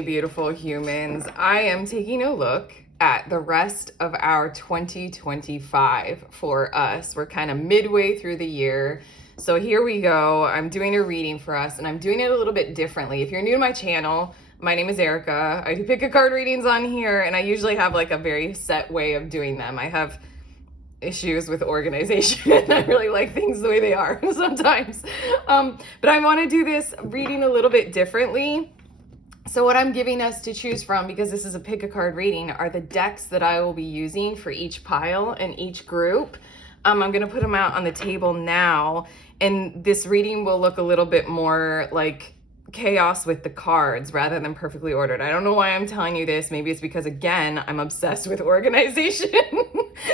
Hey, beautiful humans. I am taking a look at the rest of our 2025 for us. We're kind of midway through the year. So here we go. I'm doing a reading for us, and I'm doing it a little bit differently. If you're new to my channel, my name is Erica. I do pick a card readings on here, and I usually have like a very set way of doing them. I have issues with organization. I really like things the way they are sometimes. But I want to do this reading a little bit differently. So what I'm giving us to choose from, because this is a pick a card reading, are the decks that I will be using for each pile and each group. I'm going to put them out on the table now, and this reading will look a little bit more like chaos with the cards rather than perfectly ordered. I don't know why I'm telling you this. Maybe it's because, again, I'm obsessed with organization.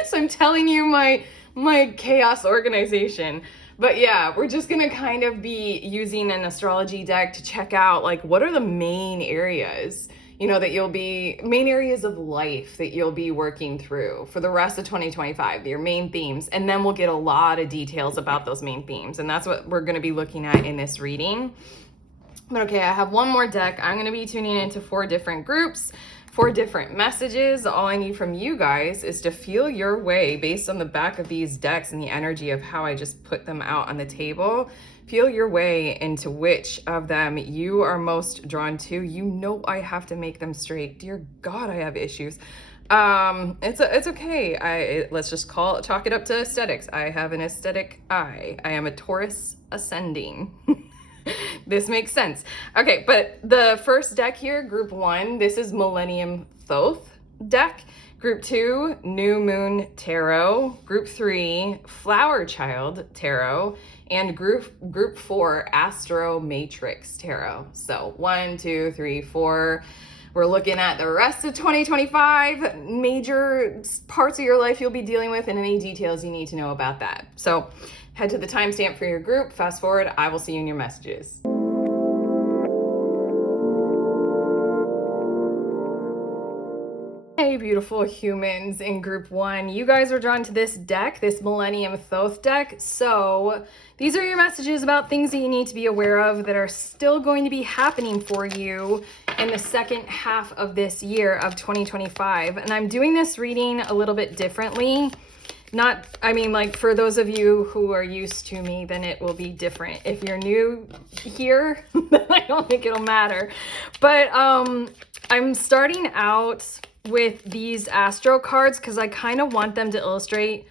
So I'm telling you my chaos organization. But yeah, we're just gonna kind of be using an astrology deck to check out like what are the main areas, main areas of life that you'll be working through for the rest of 2025, your main themes. And then we'll get a lot of details about those main themes. And that's what we're gonna be looking at in this reading. But okay, I have one more deck. I'm gonna be tuning into 4 different groups, 4 different messages. All I need from you guys is to feel your way based on the back of these decks and the energy of how I just put them out on the table. Feel your way into which of them you are most drawn to. You know I have to make them straight. Dear God, I have issues. It's okay. Let's just chalk it up to aesthetics. I have an aesthetic eye. I am a Taurus ascending. This makes sense. Okay, but the first deck here, group 1, this is Millenium Thoth deck. Group 2, New Moon Tarot. Group 3, Flower Child Tarot. And group 4, Astromatrix Tarot. So 1, 2, 3, 4. We're looking at the rest of 2025, major parts of your life you'll be dealing with, and any details you need to know about that. So head to the timestamp for your group, fast forward, I will see you in your messages. Hey, beautiful humans in group 1. You guys are drawn to this deck, this Millenium Thoth deck. So these are your messages about things that you need to be aware of that are still going to be happening for you in the second half of this year of 2025. And I'm doing this reading a little bit differently. For those of you who are used to me, then it will be different. If you're new here, then I don't think it'll matter. But I'm starting out with these astro cards because I kind of want them to illustrate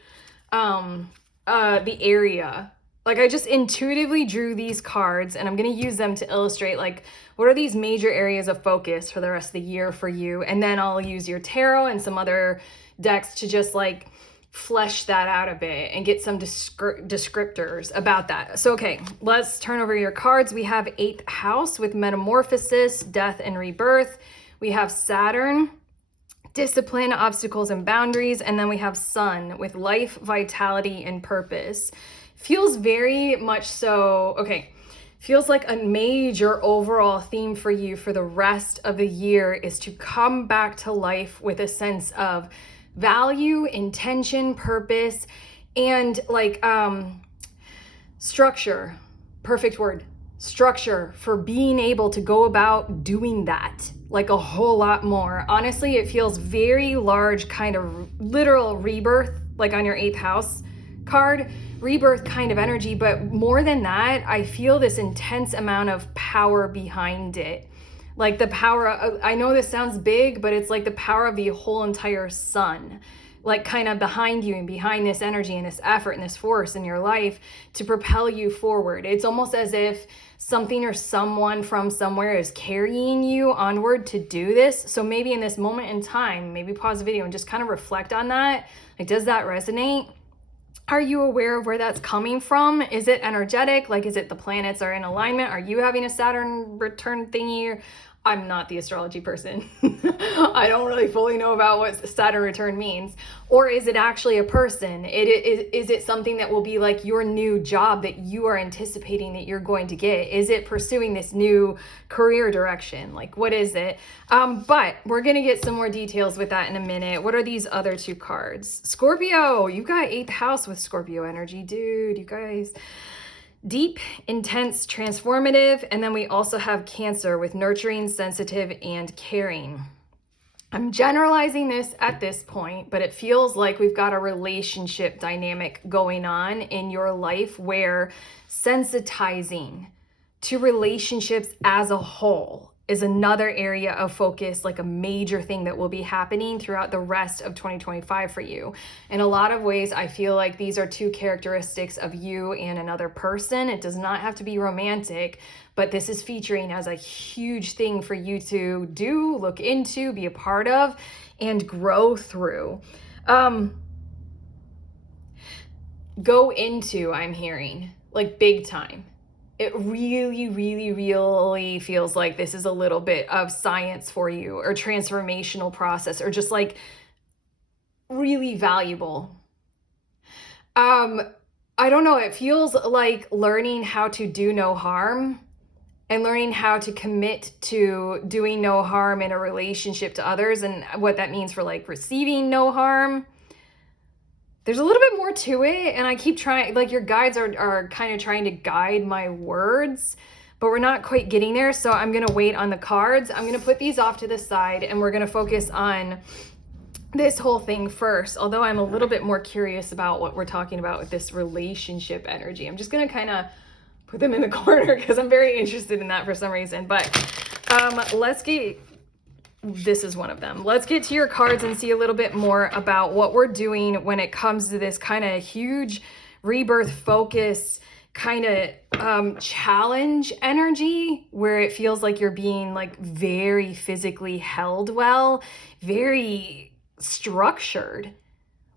the area. Like I just intuitively drew these cards, and I'm going to use them to illustrate like what are these major areas of focus for the rest of the year for you. And then I'll use your tarot and some other decks to just like flesh that out a bit and get some descriptors about that. So, okay, let's turn over your cards. We have 8th house with metamorphosis, death, and rebirth. We have Saturn, discipline, obstacles, and boundaries. And then we have Sun with life, vitality, and purpose. Feels very much so, okay, feels like a major overall theme for you for the rest of the year is to come back to life with a sense of value, intention, purpose, and like structure. Perfect word. Structure for being able to go about doing that like a whole lot more. Honestly, it feels very large, kind of literal rebirth, like on your 8th house card, rebirth kind of energy. But more than that, I feel this intense amount of power behind it. Like the power of, I know this sounds big, but it's like the power of the whole entire sun, like kind of behind you and behind this energy and this effort and this force in your life to propel you forward. It's almost as if something or someone from somewhere is carrying you onward to do this. So maybe in this moment in time, maybe pause the video and just kind of reflect on that. Like, does that resonate? Are you aware of where that's coming from? Is it energetic? Like, is it the planets are in alignment? Are you having a Saturn return thingy? I'm not the astrology person. I don't really fully know about what Saturn return means. Or is it actually a person? Is it something that will be like your new job that you are anticipating that you're going to get? Is it pursuing this new career direction? Like, what is it? But we're going to get some more details with that in a minute. What are these other 2 cards? Scorpio, you got 8th house with Scorpio energy. Dude, you guys... Deep, intense, transformative. And then we also have Cancer with nurturing, sensitive, and caring. I'm generalizing this at this point, but it feels like we've got a relationship dynamic going on in your life where sensitizing to relationships as a whole is another area of focus, like a major thing that will be happening throughout the rest of 2025 for you. In a lot of ways, I feel like these are two characteristics of you and another person. It does not have to be romantic, but this is featuring as a huge thing for you to do, look into, be a part of, and grow through. Go into, I'm hearing, like big time. It really, really, really feels like this is a little bit of science for you, or transformational process, or just like really valuable. I don't know. It feels like learning how to do no harm and learning how to commit to doing no harm in a relationship to others, and what that means for like receiving no harm. There's a little bit more to it, and I keep trying, like your guides are kind of trying to guide my words, but we're not quite getting there. So I'm going to wait on the cards. I'm going to put these off to the side, and we're going to focus on this whole thing first, although I'm a little bit more curious about what we're talking about with this relationship energy. I'm just going to kind of put them in the corner because I'm very interested in that for some reason. But this is one of them. Let's get to your cards and see a little bit more about what we're doing when it comes to this kind of huge rebirth focus kind of challenge energy, where it feels like you're being like very physically held well, very structured.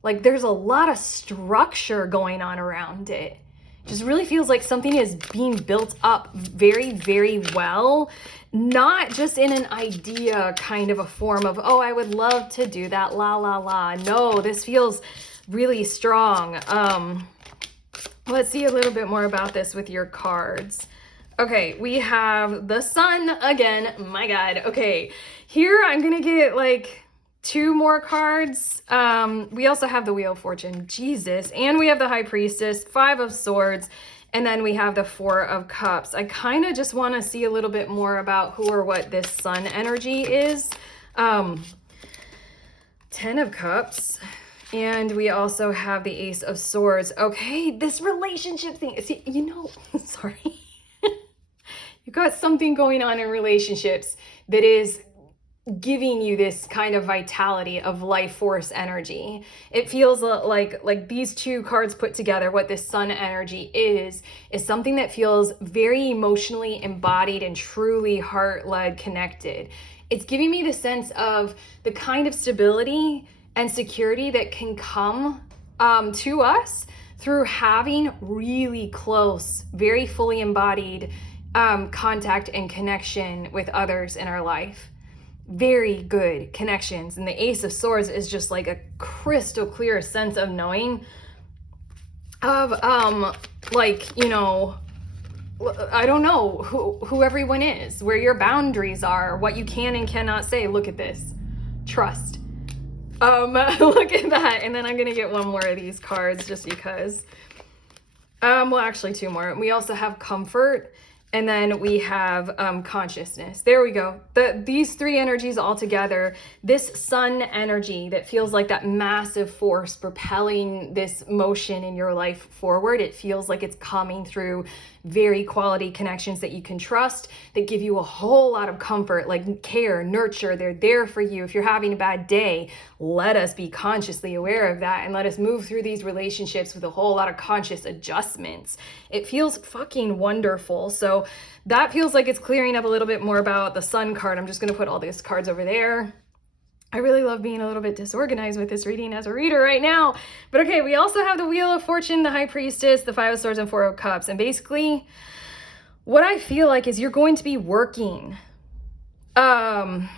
Like there's a lot of structure going on around it. Just really feels like something is being built up very, very well, not just in an idea kind of a form of, oh, I would love to do that, la, la, la. No, this feels really strong. Let's see a little bit more about this with your cards. Okay, we have the Sun again. My God. Okay, here I'm going to get like 2 more cards. We also have the Wheel of Fortune, Jesus, and we have the High Priestess, 5 of Swords, and then we have the 4 of Cups. I kind of just want to see a little bit more about who or what this Sun energy is. 10 of Cups, and we also have the Ace of Swords. Okay, this relationship thing, see, you know, sorry. You've got something going on in relationships that is giving you this kind of vitality of life force energy. It feels like these 2 cards put together, what this Sun energy is something that feels very emotionally embodied and truly heart-led connected. It's giving me the sense of the kind of stability and security that can come to us through having really close, very fully embodied contact and connection with others in our life. Very good connections. And the Ace of Swords is just like a crystal clear sense of knowing of like, you know, I don't know who everyone is, where your boundaries are, what you can and cannot say. Look at this. Trust. Look at that. And then I'm gonna get one more of these cards just because. Well, actually 2 more. We also have Comfort. And then we have consciousness. There we go. These 3 energies all together, this Sun energy that feels like that massive force propelling this motion in your life forward. It feels like it's coming through very quality connections that you can trust, that give you a whole lot of comfort, like care, nurture. They're there for you. If you're having a bad day, let us be consciously aware of that and let us move through these relationships with a whole lot of conscious adjustments. It feels fucking wonderful. So that feels like it's clearing up a little bit more about the Sun card. I'm just going to put all these cards over there. I really love being a little bit disorganized with this reading as a reader right now. But okay, we also have the Wheel of Fortune, the High Priestess, the 5 of Swords, and 4 of Cups. And basically, what I feel like is you're going to be working, holding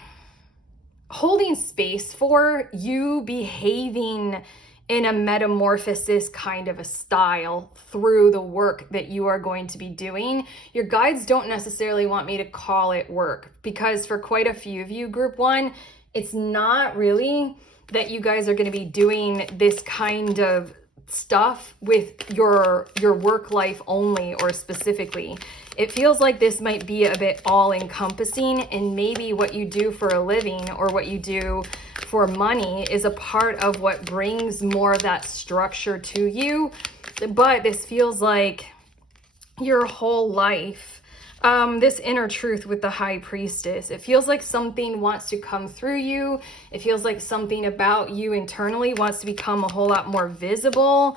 space for you behaving in a metamorphosis kind of a style through the work that you are going to be doing. Your guides don't necessarily want me to call it work, because for quite a few of you, group 1, it's not really that you guys are going to be doing this kind of stuff with your work life only or specifically. It feels like this might be a bit all encompassing, and maybe what you do for a living or what you do for money is a part of what brings more of that structure to you. But this feels like your whole life. This inner truth with the High Priestess, it feels like something wants to come through you. It feels like something about you internally wants to become a whole lot more visible.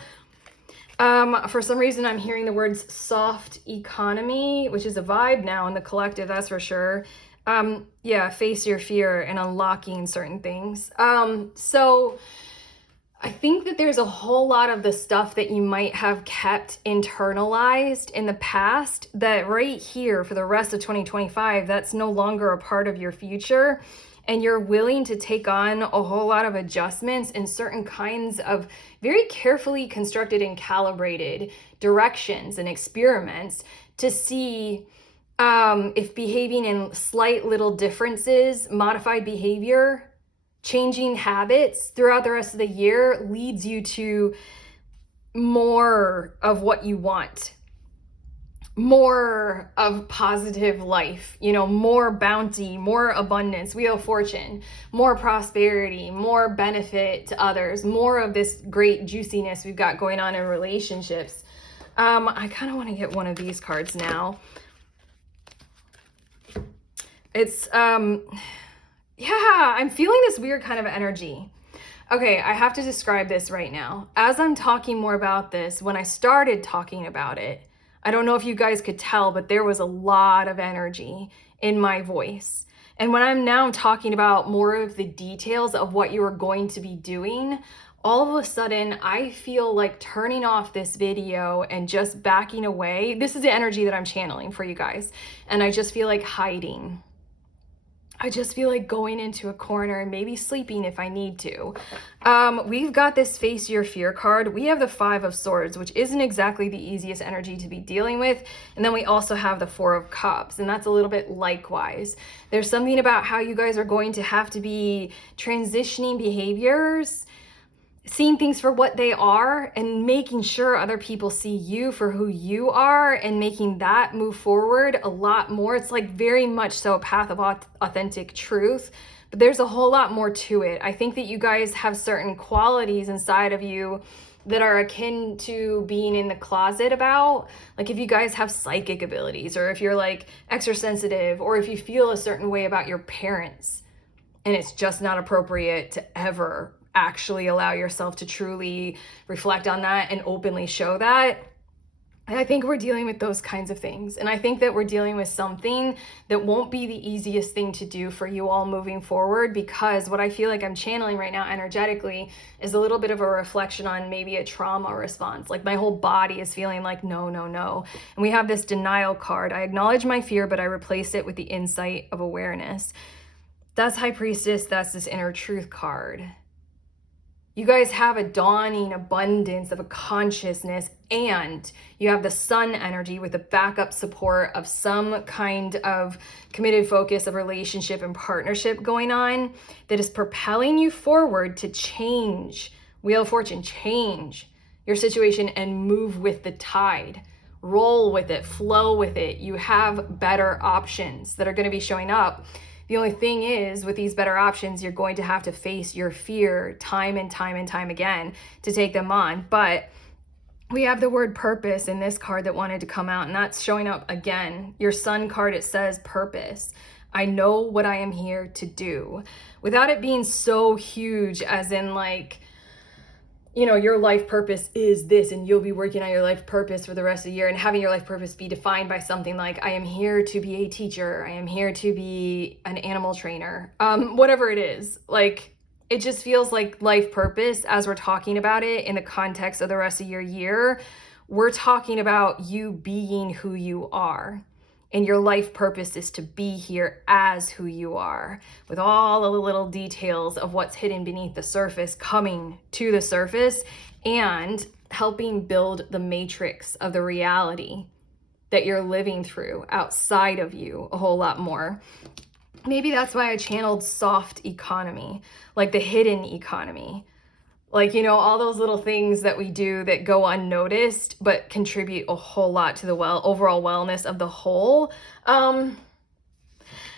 For some reason, I'm hearing the words soft economy, which is a vibe now in the collective, that's for sure. Yeah, face your fear and unlocking certain things. So I think that there's a whole lot of the stuff that you might have kept internalized in the past that right here for the rest of 2025, that's no longer a part of your future. And you're willing to take on a whole lot of adjustments and certain kinds of very carefully constructed and calibrated directions and experiments to see if behaving in slight little differences, modified behavior, changing habits throughout the rest of the year leads you to more of what you want, more of positive life, more bounty, more abundance, Wheel of Fortune, more prosperity, more benefit to others, more of this great juiciness we've got going on in relationships. I kind of want to get one of these cards now. It's, yeah, I'm feeling this weird kind of energy. Okay, I have to describe this right now. As I'm talking more about this, when I started talking about it, I don't know if you guys could tell, but there was a lot of energy in my voice. And when I'm now talking about more of the details of what you are going to be doing, all of a sudden I feel like turning off this video and just backing away. This is the energy that I'm channeling for you guys. And I just feel like hiding. I just feel like going into a corner and maybe sleeping if I need to. We've got this Face Your Fear card. We have the Five of Swords, which isn't exactly the easiest energy to be dealing with. And then we also have the Four of Cups, and that's a little bit likewise. There's something about how you guys are going to have to be transitioning behaviors, seeing things for what they are and making sure other people see you for who you are and making that move forward a lot more. It's like very much so a path of authentic truth, but there's a whole lot more to it. I think that you guys have certain qualities inside of you that are akin to being in the closet about, like if you guys have psychic abilities, or if you're like extra sensitive, or if you feel a certain way about your parents and it's just not appropriate to ever actually allow yourself to truly reflect on that and openly show that. And I think we're dealing with those kinds of things. And I think that we're dealing with something that won't be the easiest thing to do for you all moving forward, because what I feel like I'm channeling right now energetically is a little bit of a reflection on maybe a trauma response. Like my whole body is feeling like, no, no, no. And we have this denial card. I acknowledge my fear, but I replace it with the insight of awareness. That's High Priestess. That's this inner truth card. You guys have a dawning abundance of a consciousness, and you have the sun energy with the backup support of some kind of committed focus of relationship and partnership going on that is propelling you forward to change, Wheel of Fortune, change your situation and move with the tide. Roll with it, flow with it. You have better options that are going to be showing up. The only thing is, with these better options, you're going to have to face your fear time and time and time again to take them on. But we have the word purpose in this card that wanted to come out, and that's showing up again. Your sun card, it says purpose. I know what I am here to do. Without it being so huge as in like, your life purpose is this, and you'll be working on your life purpose for the rest of the year, and having your life purpose be defined by something like, I am here to be a teacher, I am here to be an animal trainer, whatever it is. Like, it just feels like life purpose, as we're talking about it in the context of the rest of your year, we're talking about you being who you are. And your life purpose is to be here as who you are, with all of the little details of what's hidden beneath the surface coming to the surface and helping build the matrix of the reality that you're living through outside of you a whole lot more. Maybe that's why I channeled soft economy, like the hidden economy. Like, you know, all those little things that we do that go unnoticed, but contribute a whole lot to the overall wellness of the whole. I'm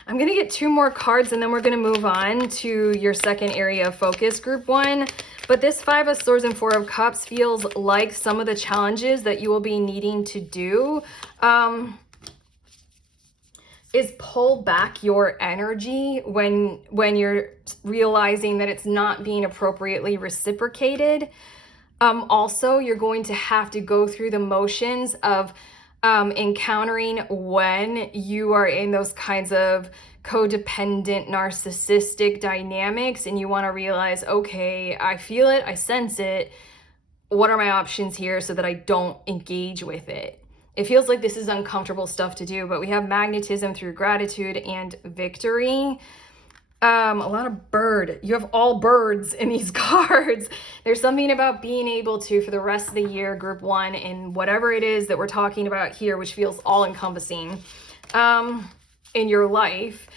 going to get 2 more cards and then we're going to move on to your second area of focus, group 1. But this 5 of Swords and 4 of Cups feels like some of the challenges that you will be needing to do is pull back your energy when you're realizing that it's not being appropriately reciprocated. Also, you're going to have to go through the motions of encountering when you are in those kinds of codependent, narcissistic dynamics, and you want to realize, okay, I feel it, I sense it. What are my options here so that I don't engage with it? It feels like this is uncomfortable stuff to do, but we have magnetism through gratitude and victory. A lot of bird. You have all birds in these cards. There's something about being able to, for the rest of the year, group 1, and whatever it is that we're talking about here, which feels all encompassing in your life,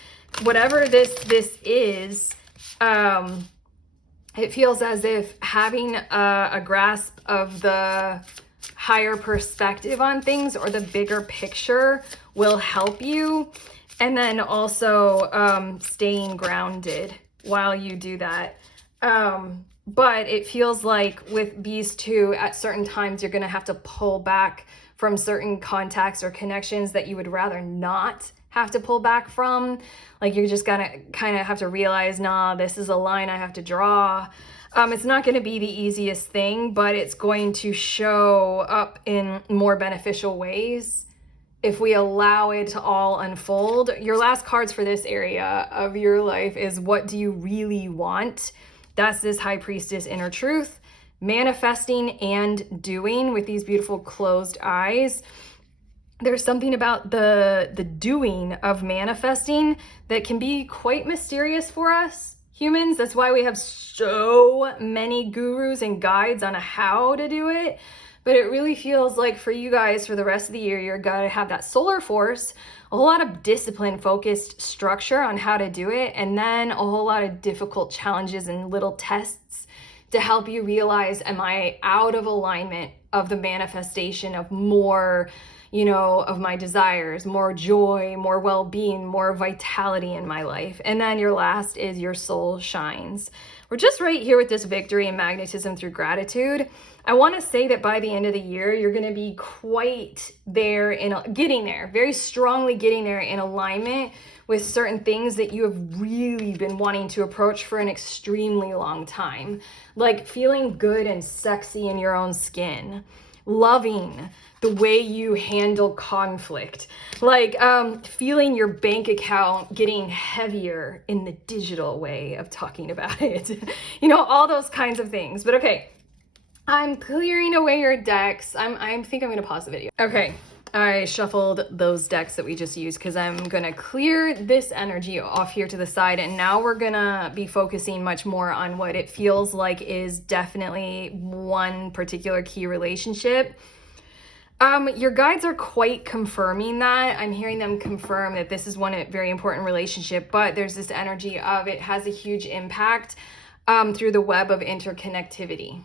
whatever this is, it feels as if having a grasp of the higher perspective on things or the bigger picture will help you. And then also staying grounded while you do that. But it feels like with these 2, at certain times, you're going to have to pull back from certain contacts or connections that you would rather not have to pull back from. Like you're just going to kind of have to realize, nah, this is a line I have to draw. It's not going to be the easiest thing, but it's going to show up in more beneficial ways if we allow it to all unfold. Your last cards for this area of your life is, what do you really want? That's this High Priestess inner truth, manifesting and doing with these beautiful closed eyes. There's something about the doing of manifesting that can be quite mysterious for us humans. That's why we have so many gurus and guides on how to do it. But it really feels like for you guys, for the rest of the year, you're going to have that solar force, a whole lot of discipline, focused structure on how to do it, and then a whole lot of difficult challenges and little tests to help you realize, am I out of alignment of the manifestation of more, you know, of my desires, more joy, more well-being, more vitality in my life. And then your last is your soul shines. We're just right here with this victory and magnetism through gratitude. I want to say that by the end of the year, you're going to be quite there getting there, very strongly getting there in alignment with certain things that you have really been wanting to approach for an extremely long time. Like feeling good and sexy in your own skin, loving the way you handle conflict, like feeling your bank account getting heavier in the digital way of talking about it. You know, all those kinds of things. But okay, I'm clearing away your decks. I think I'm gonna pause the video. Okay, I shuffled those decks that we just used because I'm gonna clear this energy off here to the side, and now we're gonna be focusing much more on what it feels like is definitely one particular key relationship. Your guides are quite confirming that. I'm hearing them confirm that this is one very important relationship, but there's this energy of it has a huge impact through the web of interconnectivity.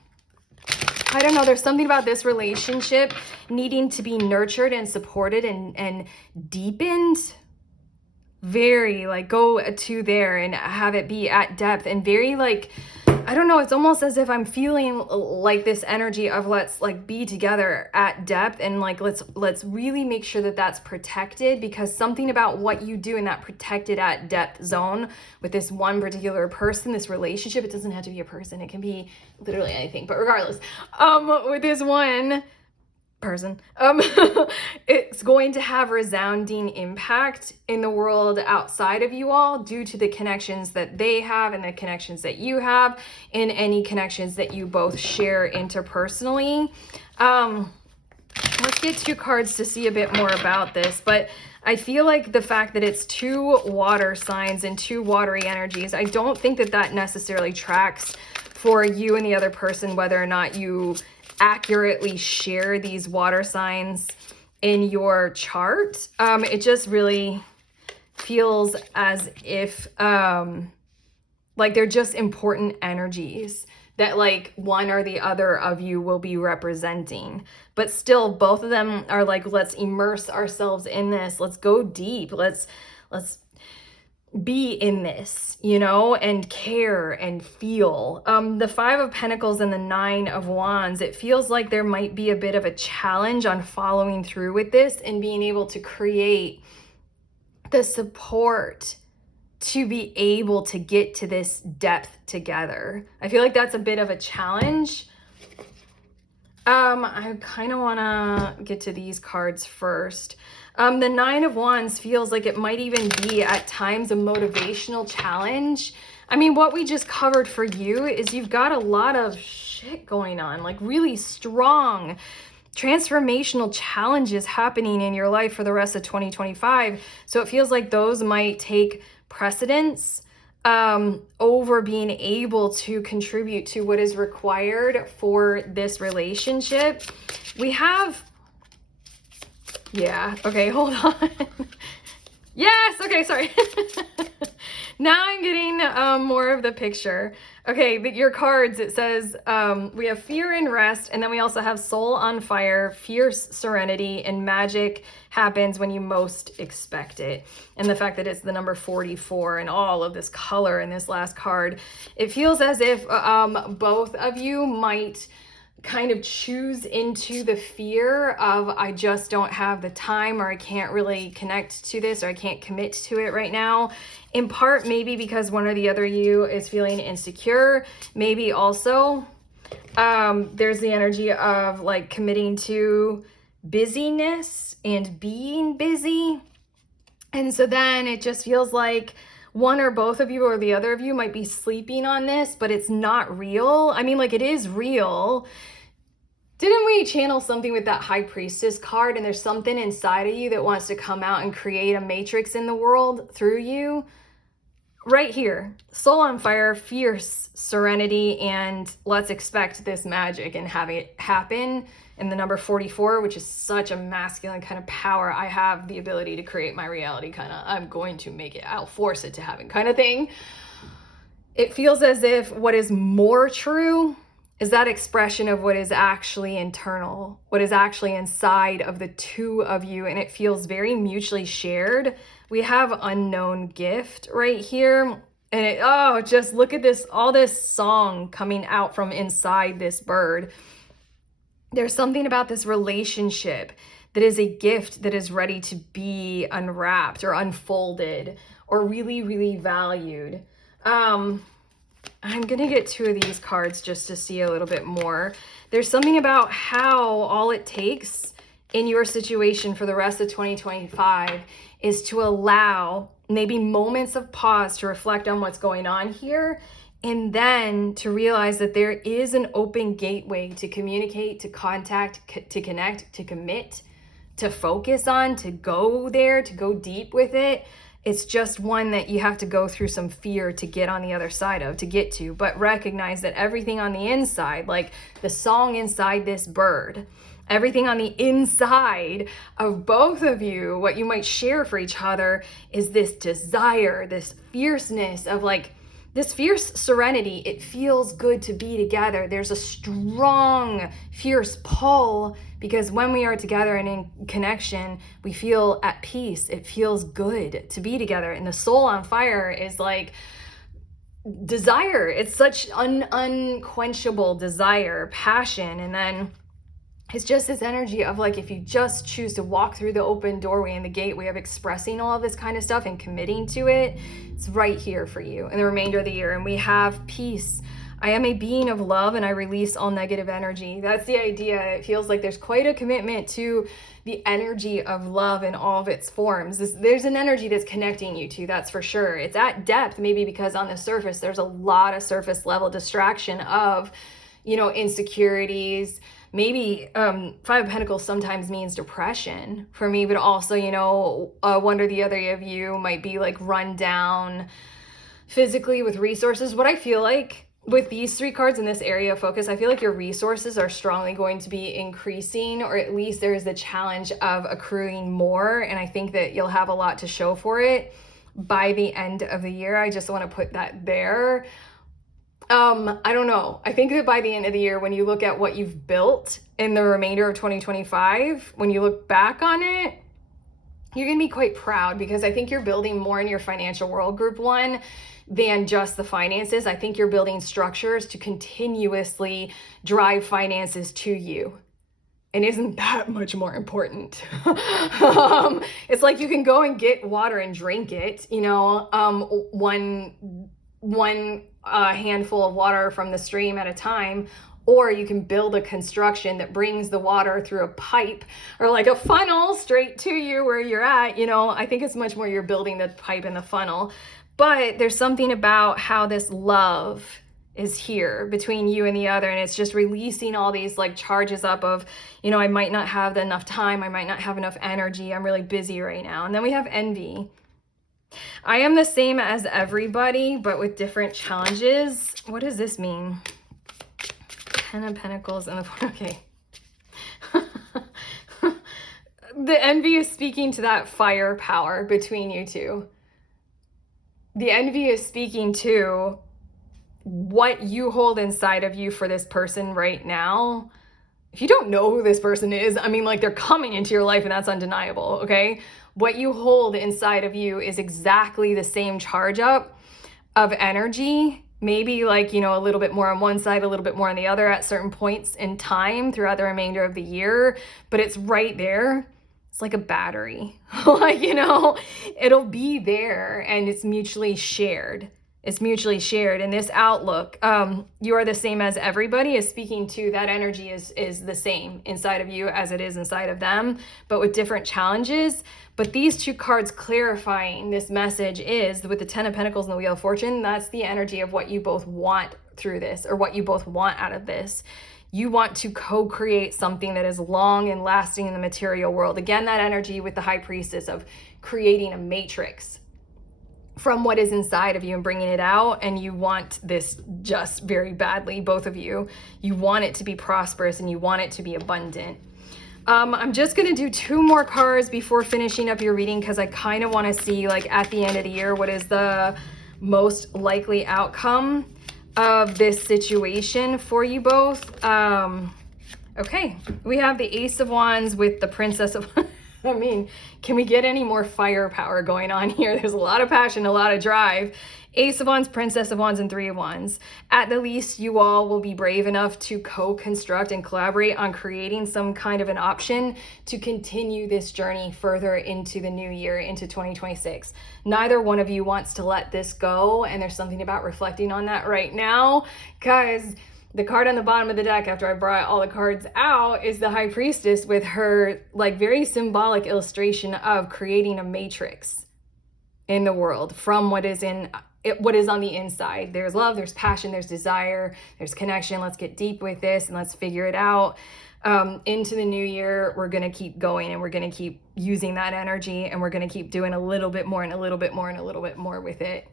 I don't know, there's something about this relationship needing to be nurtured and supported and deepened. Very like go to there and have it be at depth and very like, I don't know, it's almost as if I'm feeling like this energy of let's like be together at depth and like let's really make sure that that's protected, because something about what you do in that protected at depth zone with this one particular person, this relationship, it doesn't have to be a person, it can be literally anything, but regardless, with this one person, it's going to have resounding impact in the world outside of you all due to the connections that they have and the connections that you have and any connections that you both share interpersonally. Let's get 2 cards to see a bit more about this, but I feel like the fact that it's 2 water signs and 2 watery energies, I don't think that that necessarily tracks for you and the other person, whether or not you accurately share these water signs in your chart. It just really feels as if like they're just important energies that like one or the other of you will be representing. But still, both of them are like, let's immerse ourselves in this. Let's go deep. Let's be in this, you know, and care and feel. The Five of Pentacles and the Nine of Wands, it feels like there might be a bit of a challenge on following through with this and being able to create the support to be able to get to this depth together. I feel like that's a bit of a challenge. I kind of want to get to these cards first. The Nine of Wands feels like it might even be at times a motivational challenge. I mean, what we just covered for you is you've got a lot of shit going on, like really strong transformational challenges happening in your life for the rest of 2025. So it feels like those might take precedence over being able to contribute to what is required for this relationship. We have, yeah, okay, hold on. Yes, okay, sorry. Now I'm getting more of the picture. Okay, but your cards, it says we have fear and rest, and then we also have soul on fire, fierce serenity, and magic happens when you most expect it. And the fact that it's the number 44 and all of this color in this last card, it feels as if both of you might kind of choose into the fear of, I just don't have the time, or I can't really connect to this, or I can't commit to it right now. In part, maybe because one or the other of you is feeling insecure. Maybe also there's the energy of like committing to busyness and being busy. And so then it just feels like one or both of you or the other of you might be sleeping on this, but it's not real. I mean, like, it is real. Didn't we channel something with that High Priestess card, and there's something inside of you that wants to come out and create a matrix in the world through you? Right here, soul on fire, fierce serenity, and let's expect this magic and have it happen. And the number 44, which is such a masculine kind of power. I have the ability to create my reality, kind of, I'm going to make it, I'll force it to happen kind of thing. It feels as if what is more true is that expression of what is actually internal, what is actually inside of the two of you, and it feels very mutually shared. We have unknown gift right here, and it, just look at this, all this song coming out from inside this bird. There's something about this relationship that is a gift that is ready to be unwrapped or unfolded or really, really valued. I'm gonna get two of these cards just to see a little bit more. There's something about how all it takes in your situation for the rest of 2025 is to allow maybe moments of pause to reflect on what's going on here, and then to realize that there is an open gateway to communicate, to contact, to connect, to commit, to focus on, to go there, to go deep with it. It's just one that you have to go through some fear to get on the other side of, to get to, but recognize that everything on the inside, like the song inside this bird, everything on the inside of both of you, what you might share for each other is this desire, this fierceness of like, this fierce serenity. It feels good to be together. There's a strong, fierce pull because when we are together and in connection, we feel at peace. It feels good to be together. And the soul on fire is like desire. It's such unquenchable desire, passion. And then it's just this energy of like, if you just choose to walk through the open doorway and the gateway of expressing all of this kind of stuff and committing to it, it's right here for you in the remainder of the year. And we have peace. I am a being of love and I release all negative energy. That's the idea. It feels like there's quite a commitment to the energy of love in all of its forms. There's an energy that's connecting you to, that's for sure. It's at depth, maybe because on the surface, there's a lot of surface level distraction of, you know, insecurities. Maybe Five of Pentacles sometimes means depression for me, but also, you know, one or the other of you might be like run down physically with resources. What I feel like with these three cards in this area of focus, I feel like your resources are strongly going to be increasing, or at least there's the challenge of accruing more. And I think that you'll have a lot to show for it by the end of the year. I just want to put that there. I don't know. I think that by the end of the year, when you look at what you've built in the remainder of 2025, when you look back on it, you're going to be quite proud, because I think you're building more in your financial world, group one, than just the finances. I think you're building structures to continuously drive finances to you. And isn't that much more important? It's like you can go and get water and drink it, you know, one handful of water from the stream at a time, or you can build a construction that brings the water through a pipe or like a funnel straight to you where you're at. You know, I think it's much more you're building the pipe and the funnel. But there's something about how this love is here between you and the other, and it's just releasing all these like charges up of, you know, I might not have enough time, I might not have enough energy, I'm really busy right now. And then we have envy. I am the same as everybody, but with different challenges. What does this mean? Ten of Pentacles and the, okay. The envy is speaking to that firepower between you two. The envy is speaking to what you hold inside of you for this person right now. If you don't know who this person is, I mean, like, they're coming into your life and that's undeniable, okay? What you hold inside of you is exactly the same charge up of energy, maybe like, you know, a little bit more on one side, a little bit more on the other at certain points in time throughout the remainder of the year, but it's right there. It's like a battery, like, you know, it'll be there and it's mutually shared. It's mutually shared. And this outlook, you are the same as everybody, is speaking to that energy is the same inside of you as it is inside of them, but with different challenges. But these two cards clarifying this message is with the Ten of Pentacles and the Wheel of Fortune, that's the energy of what you both want through this, or what you both want out of this. You want to co-create something that is long and lasting in the material world. Again, that energy with the High Priestess of creating a matrix from what is inside of you and bringing it out. And you want this just very badly, both of you. You want it to be prosperous and you want it to be abundant. I'm just going to do two more cards before finishing up your reading, because I kind of want to see, like, at the end of the year, what is the most likely outcome of this situation for you both. Okay, we have the Ace of Wands with the Princess of I mean, can we get any more firepower going on here? There's a lot of passion, a lot of drive. Ace of Wands, Princess of Wands, and Three of Wands. At the least, you all will be brave enough to co-construct and collaborate on creating some kind of an option to continue this journey further into the new year, into 2026. Neither one of you wants to let this go, and there's something about reflecting on that right now, because the card on the bottom of the deck, after I brought all the cards out, is the High Priestess with her, like, very symbolic illustration of creating a matrix in the world from what is on the inside. There's love, there's passion, there's desire, there's connection. Let's get deep with this and let's figure it out. Into the new year, we're going to keep going, and we're going to keep using that energy, and we're going to keep doing a little bit more and a little bit more and a little bit more with it.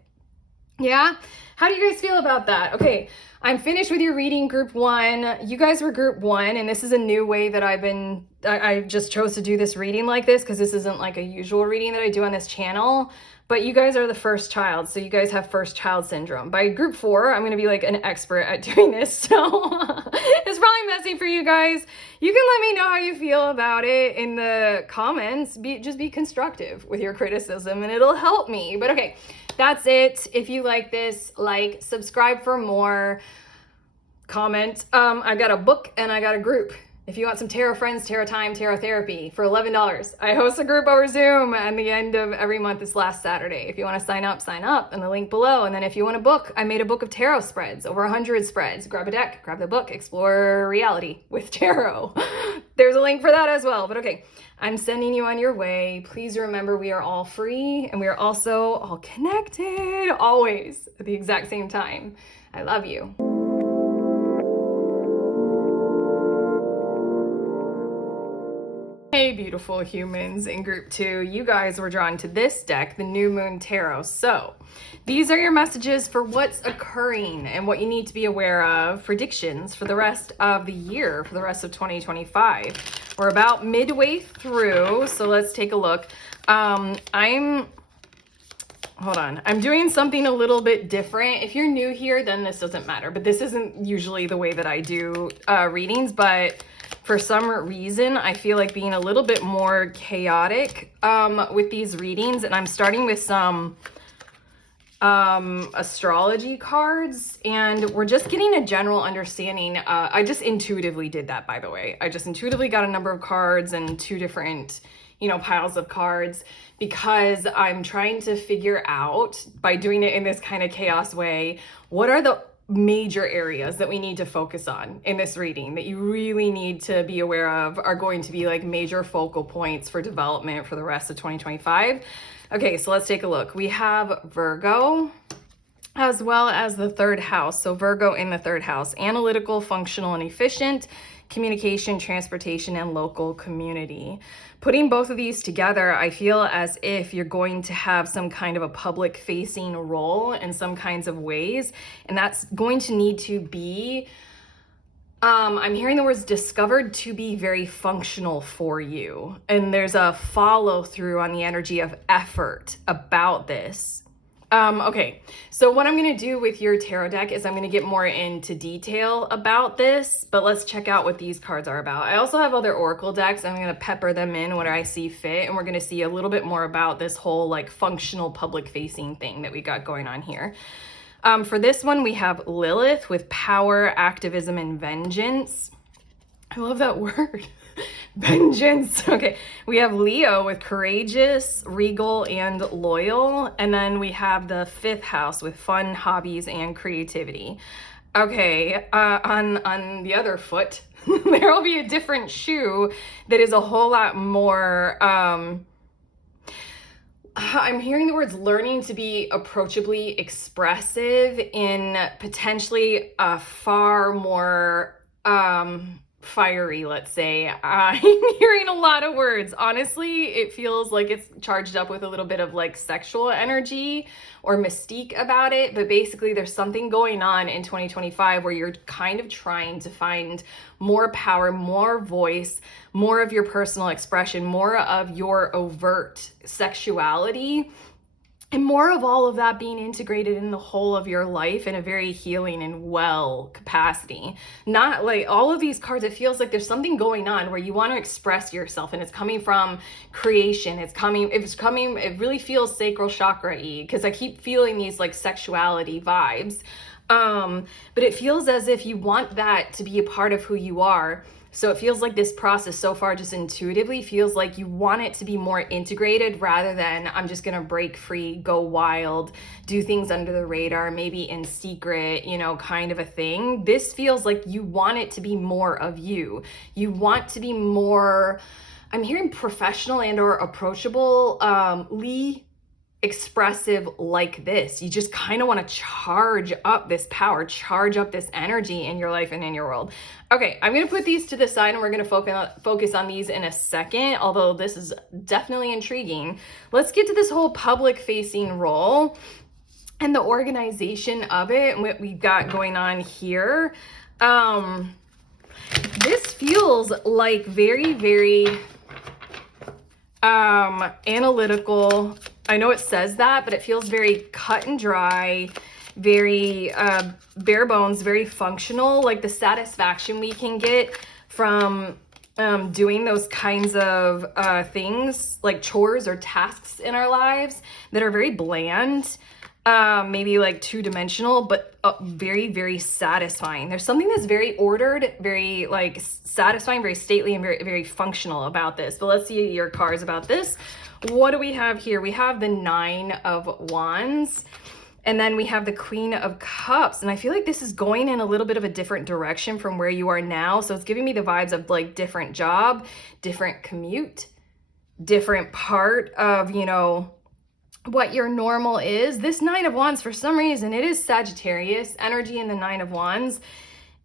Yeah? How do you guys feel about that? Okay, I'm finished with your reading, group one. You guys were group one, and this is a new way that I just chose to do this reading like this, because this isn't like a usual reading that I do on this channel. But you guys are the first child, so you guys have first child syndrome. By group four, I'm going to be like an expert at doing this, so it's probably messy for you guys. You can let me know how you feel about it in the comments. Just be constructive with your criticism, and it'll help me. But okay, that's it. If you like this, like, subscribe for more, comment. I got a book and I got a group. If you want some tarot friends, tarot time, tarot therapy for $11. I host a group over Zoom at the end of every month. This last Saturday. If you want to sign up in the link below. And then if you want a book, I made a book of tarot spreads, over 100 spreads. Grab a deck, grab the book, explore reality with tarot. There's a link for that as well. But okay, I'm sending you on your way. Please remember, we are all free, and we are also all connected, always at the exact same time. I love you. Hey, beautiful humans in group two. You guys were drawn to this deck, the New Moon Tarot. So these are your messages for what's occurring and what you need to be aware of, predictions for the rest of the year, for the rest of 2025. We're about midway through, so let's take a look. I'm hold on. I'm doing something a little bit different. If you're new here, then this doesn't matter, but this isn't usually the way that I do readings, but for some reason, I feel like being a little bit more chaotic with these readings, and I'm starting with some astrology cards, and we're just getting a general understanding. I just intuitively did that, by the way. I just intuitively got a number of cards and two different, you know, piles of cards, because I'm trying to figure out, by doing it in this kind of chaos way, what are the major areas that we need to focus on in this reading that you really need to be aware of, are going to be like major focal points for development for the rest of 2025. Okay, so let's take a look. We have Virgo as well as the third house. So Virgo in the third house: analytical, functional, and efficient, communication, transportation, and local community. Putting both of these together, I feel as if you're going to have some kind of a public facing role in some kinds of ways, and that's going to need to be, I'm hearing the words discovered to be very functional for you. And there's a follow through on the energy of effort about this. Okay, so what I'm going to do with your tarot deck is I'm going to get more into detail about this, but let's check out what these cards are about. I also have other oracle decks. I'm going to pepper them in where I see fit, and we're going to see a little bit more about this whole like functional public facing thing that we got going on here. For this one, we have Lilith with power, activism, and vengeance. I love that word. Vengeance. Okay. We have Leo with courageous, regal, and loyal. And then we have the fifth house with fun, hobbies, and creativity. Okay. On the other foot, there will be a different shoe that is a whole lot more, I'm hearing the words learning to be approachably expressive in potentially a far more fiery, let's say. I'm hearing a lot of words. Honestly, it feels like it's charged up with a little bit of like sexual energy or mystique about it, but basically there's something going on in 2025 where you're kind of trying to find more power, more voice, more of your personal expression, more of your overt sexuality, and more of all of that being integrated in the whole of your life in a very healing and well capacity. Not like all of these cards, it feels like there's something going on where you want to express yourself, and it's coming from creation. It really feels sacral chakra-y, because I keep feeling these like sexuality vibes. But it feels as if you want that to be a part of who you are. So it feels like this process so far just intuitively feels like you want it to be more integrated rather than I'm just going to break free, go wild, do things under the radar, maybe in secret, you know, kind of a thing. This feels like you want it to be more of you. You want to be more, I'm hearing professional and or approachable, expressive like this. You just kind of want to charge up this power, charge up this energy in your life and in your world. Okay, I'm going to put these to the side and we're going to focus on these in a second, although this is definitely intriguing. Let's get to this whole public facing role and the organization of it and what we've got going on here. This feels like very, very analytical. I know it says that, but it feels very cut and dry, very bare bones, very functional, like the satisfaction we can get from doing those kinds of things like chores or tasks in our lives that are very bland, maybe like two-dimensional, but very, very satisfying. There's something that's very ordered, very like satisfying, very stately, and very, very functional about this. But let's see your cards about this. What do we have here? We have the Nine of Wands, and then we have the Queen of Cups. And I feel like this is going in a little bit of a different direction from where you are now. So it's giving me the vibes of like different job, different commute, different part of, you know, what your normal is. This Nine of Wands, for some reason, it is Sagittarius energy in the Nine of Wands.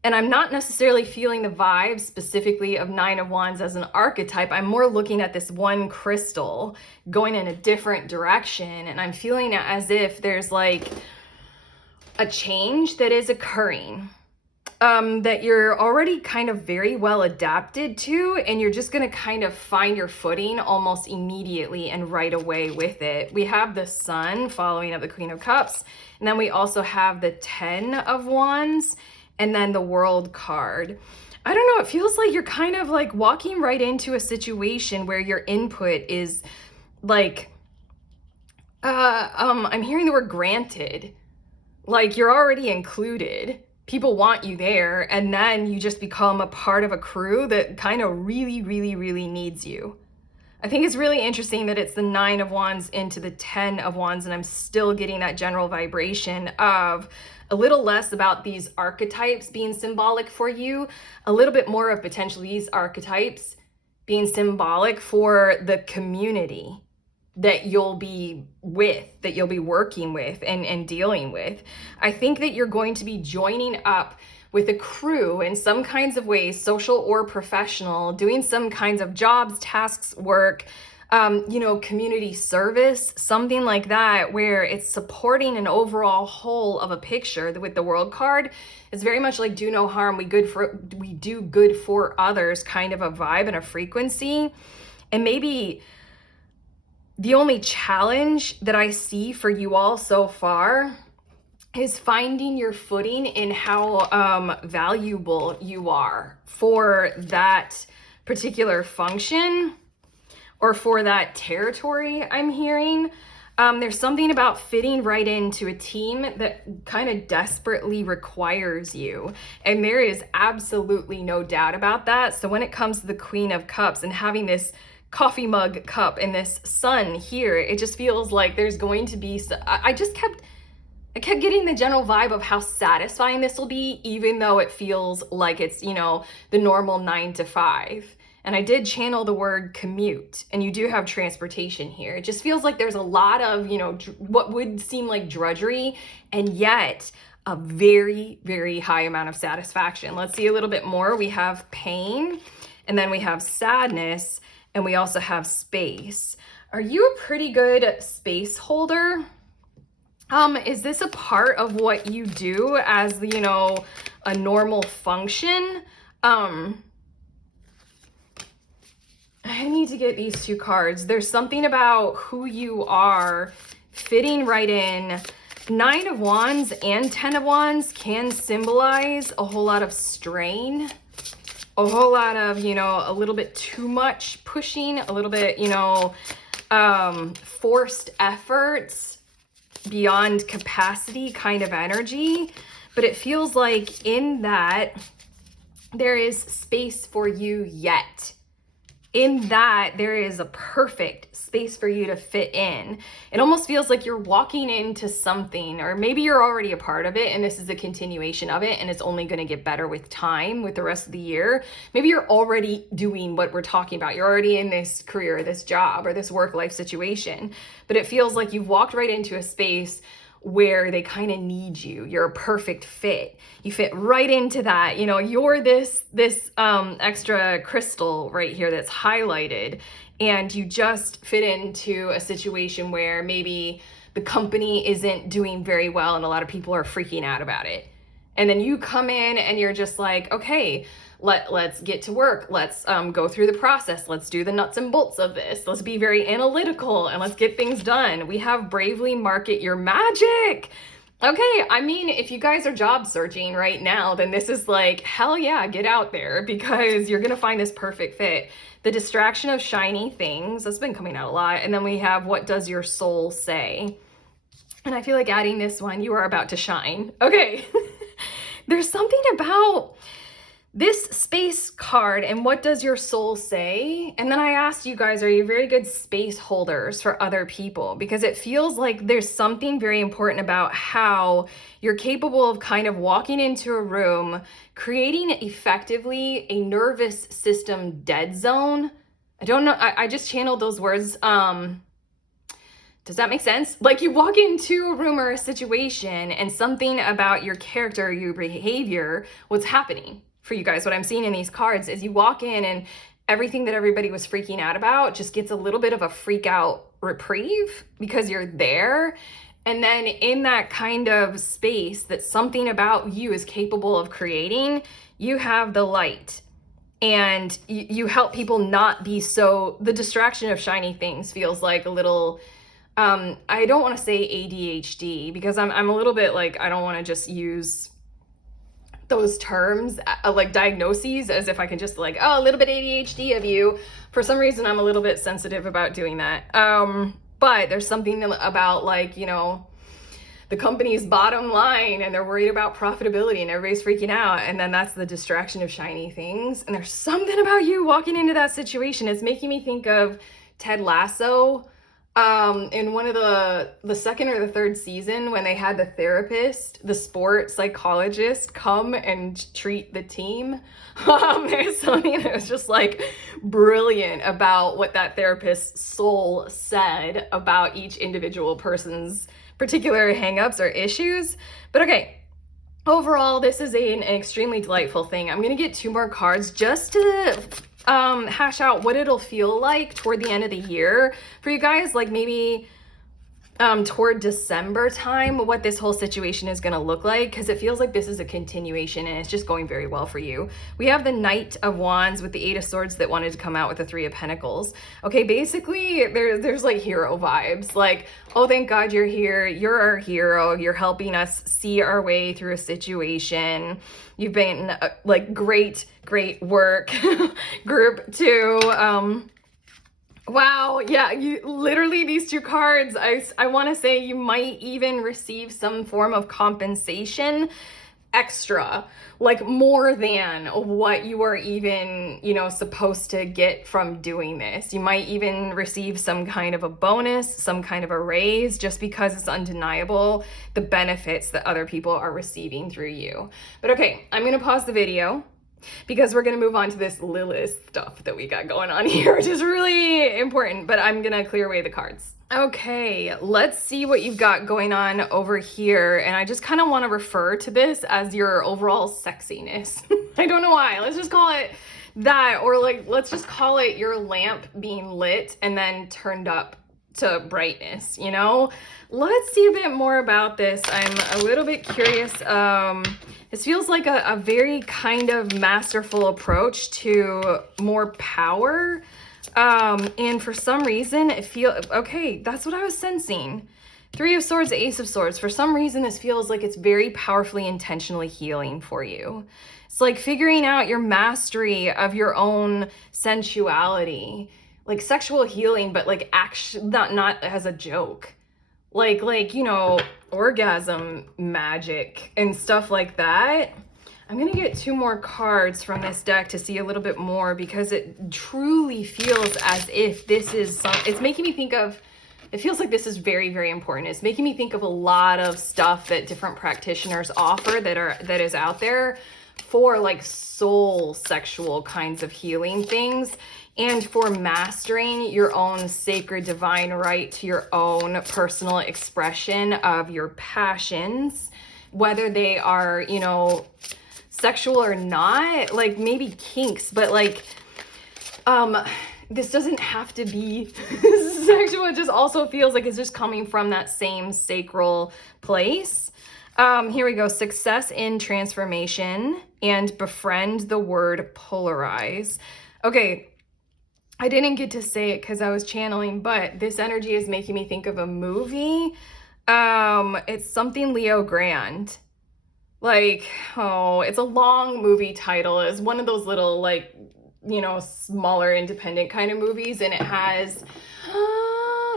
And I'm not necessarily feeling the vibe specifically of Nine of Wands as an archetype. I'm more looking at this one crystal going in a different direction. And I'm feeling as if there's like a change that is occurring. that you're already kind of very well adapted to, and you're just going to kind of find your footing almost immediately and right away with it. We have the Sun following up the Queen of Cups, and then we also have the 10 of Wands, and then the World card. I don't know, it feels like you're kind of like walking right into a situation where your input is like, I'm hearing the word granted. Like you're already included. People want you there, and then you just become a part of a crew that kind of really, really, really needs you. I think it's really interesting that it's the 9 of Wands into the 10 of Wands, and I'm still getting that general vibration of a little less about these archetypes being symbolic for you, a little bit more of potentially these archetypes being symbolic for the community that you'll be with, that you'll be working with and dealing with. I think that you're going to be joining up with a crew in some kinds of ways, social or professional, doing some kinds of jobs, tasks, work, community service, something like that, where it's supporting an overall whole of a picture. With the World card, it's very much like do no harm, we do good for others kind of a vibe and a frequency. And maybe the only challenge that I see for you all so far is finding your footing in how valuable you are for that particular function or for that territory I'm hearing. There's something about fitting right into a team that kind of desperately requires you. And there is absolutely no doubt about that. So when it comes to the Queen of Cups and having this coffee mug cup and this Sun here, it just feels like there's going to be, I kept getting the general vibe of how satisfying this will be, even though it feels like it's, the normal 9 to 5. And I did channel the word commute, and you do have transportation here. It just feels like there's a lot of, what would seem like drudgery, and yet a very, very high amount of satisfaction. Let's see a little bit more. We have pain, and then we have sadness, and we also have space. Are you a pretty good space holder? Is this a part of what you do as, a normal function? I need to get these 2 cards. There's something about who you are fitting right in. 9 of Wands and 10 of Wands can symbolize a whole lot of strain, a whole lot of, a little bit too much pushing, a little bit, forced efforts, beyond capacity kind of energy. But it feels like in that there is space for you yet. In that there is a perfect space for you to fit in. It almost feels like you're walking into something, or maybe you're already a part of it and this is a continuation of it and it's only going to get better with time, with the rest of the year. Maybe you're already doing what we're talking about. You're already in this career, this job, or this work-life situation. But it feels like you've walked right into a space where they kind of need you. You're a perfect fit. You fit right into that. You're this extra crystal right here that's highlighted, and you just fit into a situation where maybe the company isn't doing very well and a lot of people are freaking out about it. And then you come in and you're just like, okay, let's get to work. Let's go through the process. Let's do the nuts and bolts of this. Let's be very analytical and let's get things done. We have bravely market your magic. Okay, I mean, if you guys are job searching right now, then this is like, hell yeah, get out there, because you're gonna find this perfect fit. The distraction of shiny things, that's been coming out a lot. And then we have, what does your soul say? And I feel like adding this one, you are about to shine. Okay, there's something about this space card and what does your soul say? And then I asked you guys, are you very good space holders for other people? Because it feels like there's something very important about how you're capable of kind of walking into a room, creating effectively a nervous system dead zone. I don't know, I just channeled those words. Does that make sense? Like you walk into a room or a situation and something about your character, your behavior, what's happening. For you guys, what I'm seeing in these cards is you walk in and everything that everybody was freaking out about just gets a little bit of a freak out reprieve because you're there. And then in that kind of space that something about you is capable of creating, you have the light. And you help people not be so, the distraction of shiny things feels like a little, I don't want to say ADHD, because I'm a little bit like, I don't want to just use those terms like diagnoses as if I can just like, oh, a little bit ADHD of you. For some reason, I'm a little bit sensitive about doing that. But there's something about like, you know, the company's bottom line and they're worried about profitability and everybody's freaking out. And then that's the distraction of shiny things. And there's something about you walking into that situation. It's making me think of Ted Lasso in one of the second or the third season when they had the therapist, the sport psychologist come and treat the team. There's something that was just like brilliant about what that therapist's soul said about each individual person's particular hangups or issues. But okay, overall, this is an extremely delightful thing. I'm gonna get 2 more cards just to hash out what it'll feel like toward the end of the year for you guys, like maybe toward December time, what this whole situation is going to look like, because it feels like this is a continuation and it's just going very well for you. We have the Knight of Wands with the 8 of Swords that wanted to come out with the 3 of Pentacles. Okay, basically there's like hero vibes, like, oh, thank God you're here, you're our hero, you're helping us see our way through a situation. You've been like great work. Group 2. Wow, yeah, you literally, these 2 cards, I want to say you might even receive some form of compensation extra, like more than what you are even, you know, supposed to get from doing this. You might even receive some kind of a bonus, some kind of a raise, just because it's undeniable the benefits that other people are receiving through you. But okay, I'm going to pause the video, because we're going to move on to this Lilith stuff that we got going on here, which is really important, but I'm going to clear away the cards. Okay, let's see what you've got going on over here. And I just kind of want to refer to this as your overall sexiness. I don't know why. Let's just call it that, or like, let's just call it your lamp being lit and then turned up to brightness, you know? Let's see a bit more about this. I'm a little bit curious. This feels like a very kind of masterful approach to more power. And for some reason it feels, okay, that's what I was sensing. 3 of Swords, Ace of Swords. For some reason, this feels like it's very powerfully, intentionally healing for you. It's like figuring out your mastery of your own sensuality, like sexual healing, but like actually not as a joke. Like, you know, orgasm magic and stuff like that. I'm going to get 2 more cards from this deck to see a little bit more, because it truly feels as if this is it's making me think of, it feels like this is very, very important. It's making me think of a lot of stuff that different practitioners offer that is out there for like soul sexual kinds of healing things, and for mastering your own sacred divine right to your own personal expression of your passions, whether they are, you know, sexual or not, like maybe kinks, but like this doesn't have to be sexual. It just also feels like it's just coming from that same sacral place. Here we go. Success in transformation and befriend the word polarize. Okay, I didn't get to say it because I was channeling, but this energy is making me think of a movie. It's something Leo Grand. Like, oh, it's a long movie title. It's one of those little, like, you know, smaller independent kind of movies, and it has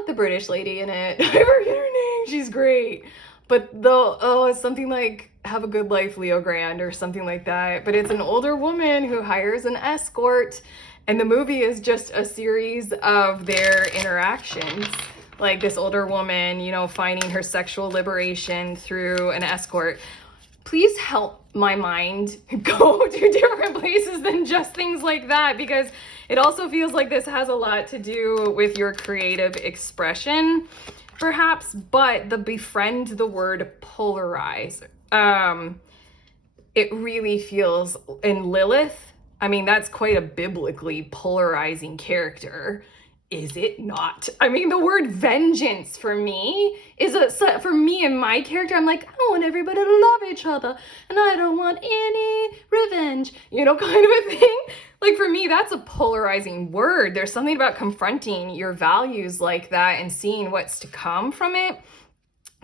the British lady in it. I forget her name. She's great. But it's something like Have a Good Life, Leo Grand, or something like that. But it's an older woman who hires an escort, and the movie is just a series of their interactions. Like this older woman, you know, finding her sexual liberation through an escort. Please help my mind go to different places than just things like that, because it also feels like this has a lot to do with your creative expression, perhaps, but the befriend the word polarize. It really feels in Lilith, I mean, that's quite a biblically polarizing character. is it not? I mean, the word vengeance for me for me and my character, I'm like, I want everybody to love each other and I don't want any revenge, you know, kind of a thing. Like for me, that's a polarizing word. There's something about confronting your values like that and seeing what's to come from it.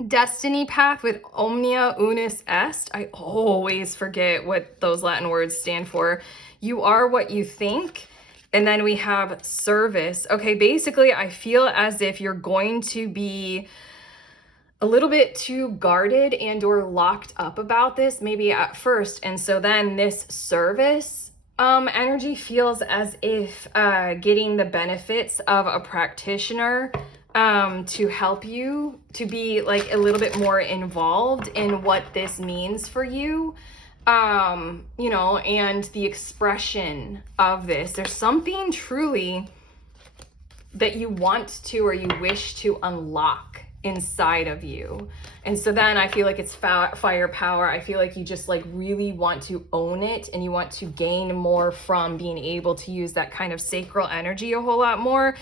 Destiny path with omnia unis est. I always forget what those Latin words stand for. You are what you think. And then we have service. Okay, basically, I feel as if you're going to be a little bit too guarded and or locked up about this, maybe at first. And so then this service energy feels as if getting the benefits of a practitioner to help you to be like a little bit more involved in what this means for you. You know, and the expression of this. There's something truly that you want to or you wish to unlock inside of you. And so then I feel like it's firepower. I feel like you just like really want to own it and you want to gain more from being able to use that kind of sacral energy a whole lot more.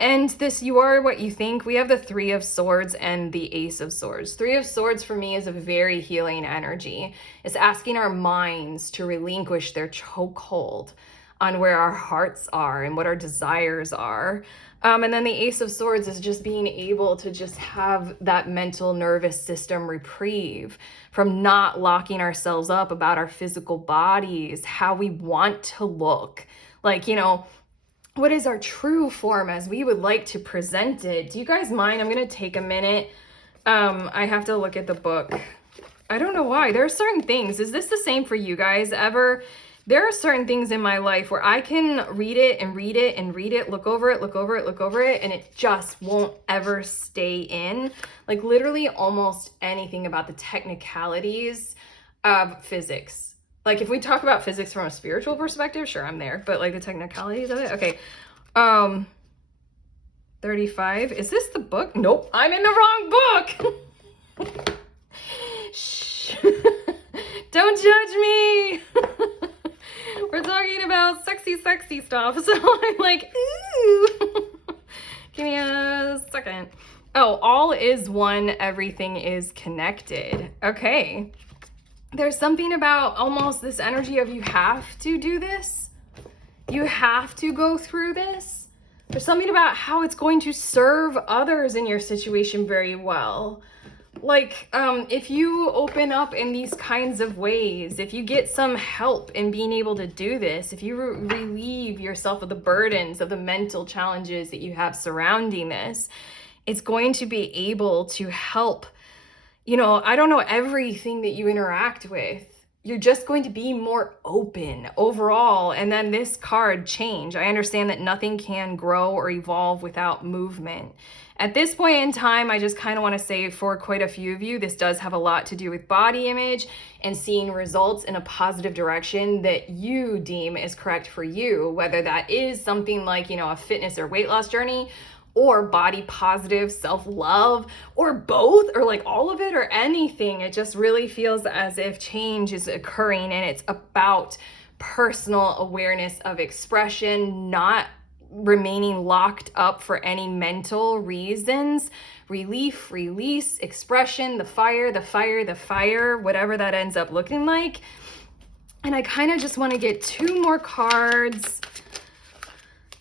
And this, you are what you think. We have the Three of Swords and the Ace of Swords. Three of Swords for me is a very healing energy. It's asking our minds to relinquish their chokehold on where our hearts are and what our desires are. And then the Ace of Swords is just being able to just have that mental nervous system reprieve from not locking ourselves up about our physical bodies, how we want to look. Like, you know, what is our true form as we would like to present it? Do you guys mind? I'm going to take a minute. I have to look at the book. I don't know why. There are certain things. Is this the same for you guys ever? There are certain things in my life where I can read it and read it and read it, look over it, look over it, look over it, and it just won't ever stay in. Like literally almost anything about the technicalities of physics. Like if we talk about physics from a spiritual perspective, sure, I'm there. But like the technicalities of it, okay. 35. Is this the book? Nope, I'm in the wrong book. Shh. Don't judge me. We're talking about sexy stuff. So I'm like, ooh. Give me a second. Oh, all is one, everything is connected. Okay. There's something about almost this energy of you have to do this. You have to go through this. There's something about how it's going to serve others in your situation very well. Like, if you open up in these kinds of ways, if you get some help in being able to do this, if you relieve yourself of the burdens of the mental challenges that you have surrounding this, it's going to be able to help. You know, I don't know everything that you interact with. You're just going to be more open overall. And then this card, change. I understand that nothing can grow or evolve without movement. At this point in time, I just kind of want to say for quite a few of you, this does have a lot to do with body image and seeing results in a positive direction that you deem is correct for you, whether that is something like, you know, a fitness or weight loss journey, or body positive self-love, or both, or like all of it, or anything. It just really feels as if change is occurring and it's about personal awareness of expression, not remaining locked up for any mental reasons. Relief, release, expression, the fire, whatever that ends up looking like. And I kind of just want to get two more cards.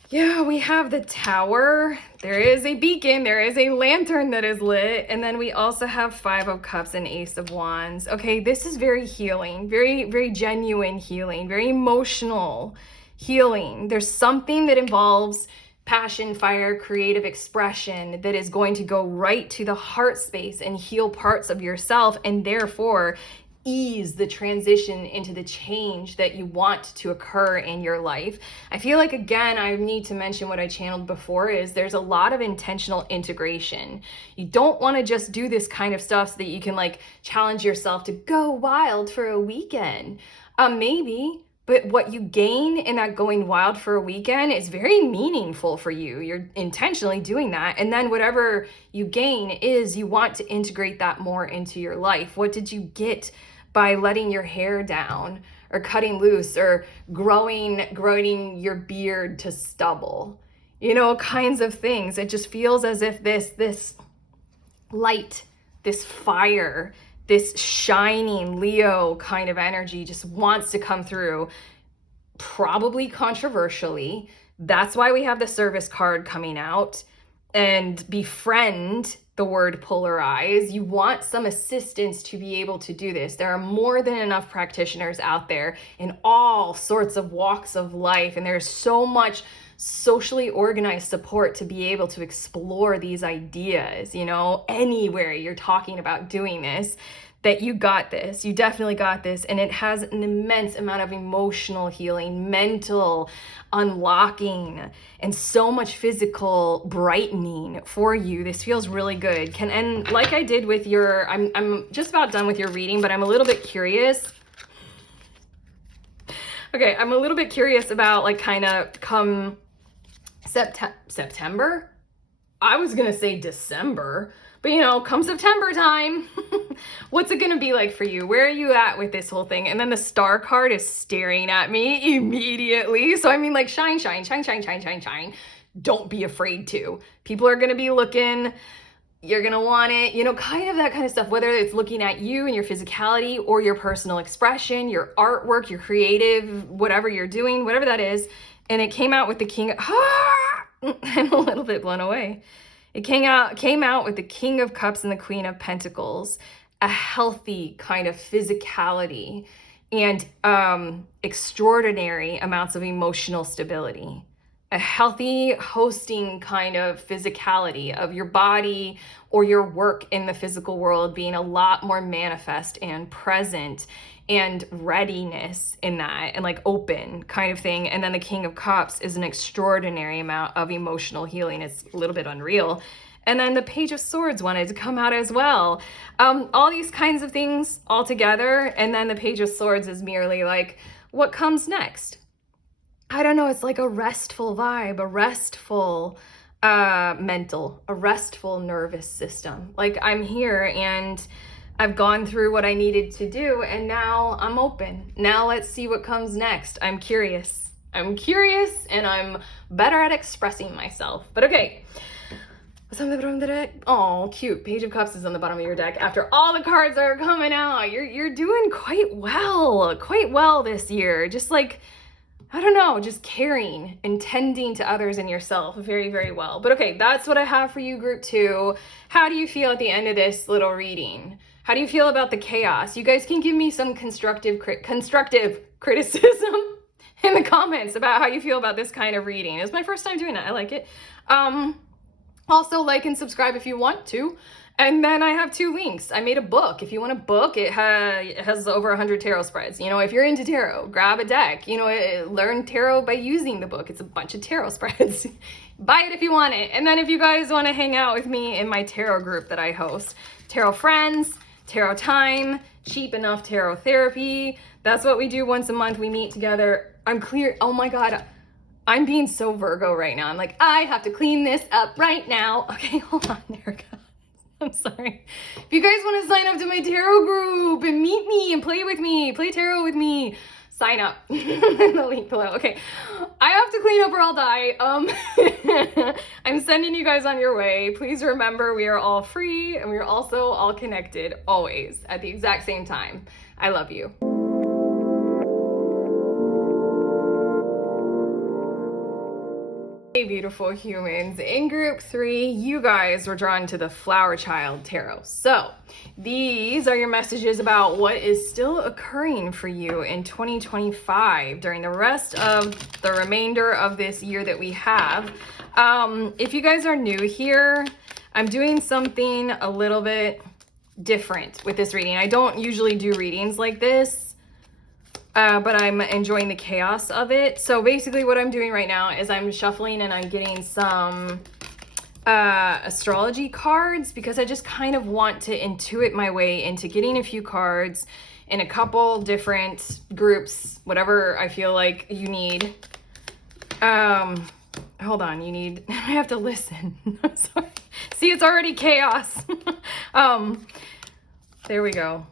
Yeah, we have the Tower. There is a beacon. There is a lantern that is lit. And then we also have Five of Cups and Ace of Wands. Okay, this is very healing, very, very genuine healing, very emotional healing. There's something that involves passion, fire, creative expression that is going to go right to the heart space and heal parts of yourself, and therefore ease the transition into the change that you want to occur in your life. I feel like, again, I need to mention what I channeled before is there's a lot of intentional integration. You don't want to just do this kind of stuff so that you can like challenge yourself to go wild for a weekend. Maybe, but what you gain in that going wild for a weekend is very meaningful for you. You're intentionally doing that. And then whatever you gain is you want to integrate that more into your life. What did you get by letting your hair down or cutting loose or growing your beard to stubble? you know, kinds of things. It just feels as if this light, this fire, this shining Leo kind of energy just wants to come through, probably controversially. That's why we have the service card coming out. And befriend, the word polarize. You want some assistance to be able to do this. There are more than enough practitioners out there in all sorts of walks of life, and there's so much socially organized support to be able to explore these ideas, you know, anywhere you're talking about doing this, that you got this. You definitely got this. And it has an immense amount of emotional healing, mental unlocking, and so much physical brightening for you. This feels really good. And like I did with your, I'm just about done with your reading, but I'm a little bit curious. Okay, I'm a little bit curious about like kind of come September? I was gonna say December, but you know, come September time, what's it gonna be like for you? Where are you at with this whole thing? And then the star card is staring at me immediately. So I mean, like, shine, shine, shine, shine, shine, shine, shine. Don't be afraid to. People are gonna be looking. You're gonna want it, you know, kind of that kind of stuff, whether it's looking at you and your physicality or your personal expression, your artwork, your creative, whatever you're doing, whatever that is. And it came out with the king. I'm a little bit blown away. It came out with the King of Cups and the Queen of Pentacles, a healthy kind of physicality and extraordinary amounts of emotional stability. A healthy hosting kind of physicality of your body or your work in the physical world being a lot more manifest and present and readiness in that, and like open kind of thing. And then the King of Cups is an extraordinary amount of emotional healing. It's a little bit unreal. And then the Page of Swords wanted to come out as well. All these kinds of things all together. And then the Page of Swords is merely like, what comes next? I don't know. It's like a restful vibe, a restful mental, a restful nervous system. Like, I'm here and I've gone through what I needed to do, and now I'm open. Now let's see what comes next. I'm curious. I'm curious, and I'm better at expressing myself. But okay. Oh, cute. Page of Cups is on the bottom of your deck. After all the cards are coming out, you're doing quite well this year. Just like, I don't know, just caring and tending to others and yourself very, very well. But okay, that's what I have for you, group 2. How do you feel at the end of this little reading? How do you feel about the chaos? You guys can give me some constructive criticism in the comments about how you feel about this kind of reading. It's my first time doing it. I like it. Also, like and subscribe if you want to. And then I have 2 links. I made a book. If you want a book, it has over 100 tarot spreads. You know, if you're into tarot, grab a deck. You know, learn tarot by using the book. It's a bunch of tarot spreads. Buy it if you want it. And then if you guys want to hang out with me in my tarot group that I host, Tarot Friends, Tarot Time, Cheap Enough Tarot Therapy. That's what we do once a month. We meet together. I'm clear. Oh my God. I'm being so Virgo right now. I'm like, I have to clean this up right now. Okay, hold on. There we go. I'm sorry. If you guys want to sign up to my tarot group and meet me and play with me, play tarot with me, sign up in the link below. Okay, I have to clean up or I'll die. I'm sending you guys on your way. Please remember, we are all free and we're also all connected always at the exact same time. I love you. Hey, beautiful humans. In group 3, you guys were drawn to the Flower Child Tarot. So these are your messages about what is still occurring for you in 2025 during the rest of the remainder of this year that we have. If you guys are new here, I'm doing something a little bit different with this reading. I don't usually do readings like this. But I'm enjoying the chaos of it. So basically what I'm doing right now is I'm shuffling and I'm getting some astrology cards because I just kind of want to intuit my way into getting a few cards in a couple different groups, whatever I feel like you need. Hold on, you need, I have to listen. I'm sorry. See, it's already chaos. There we go.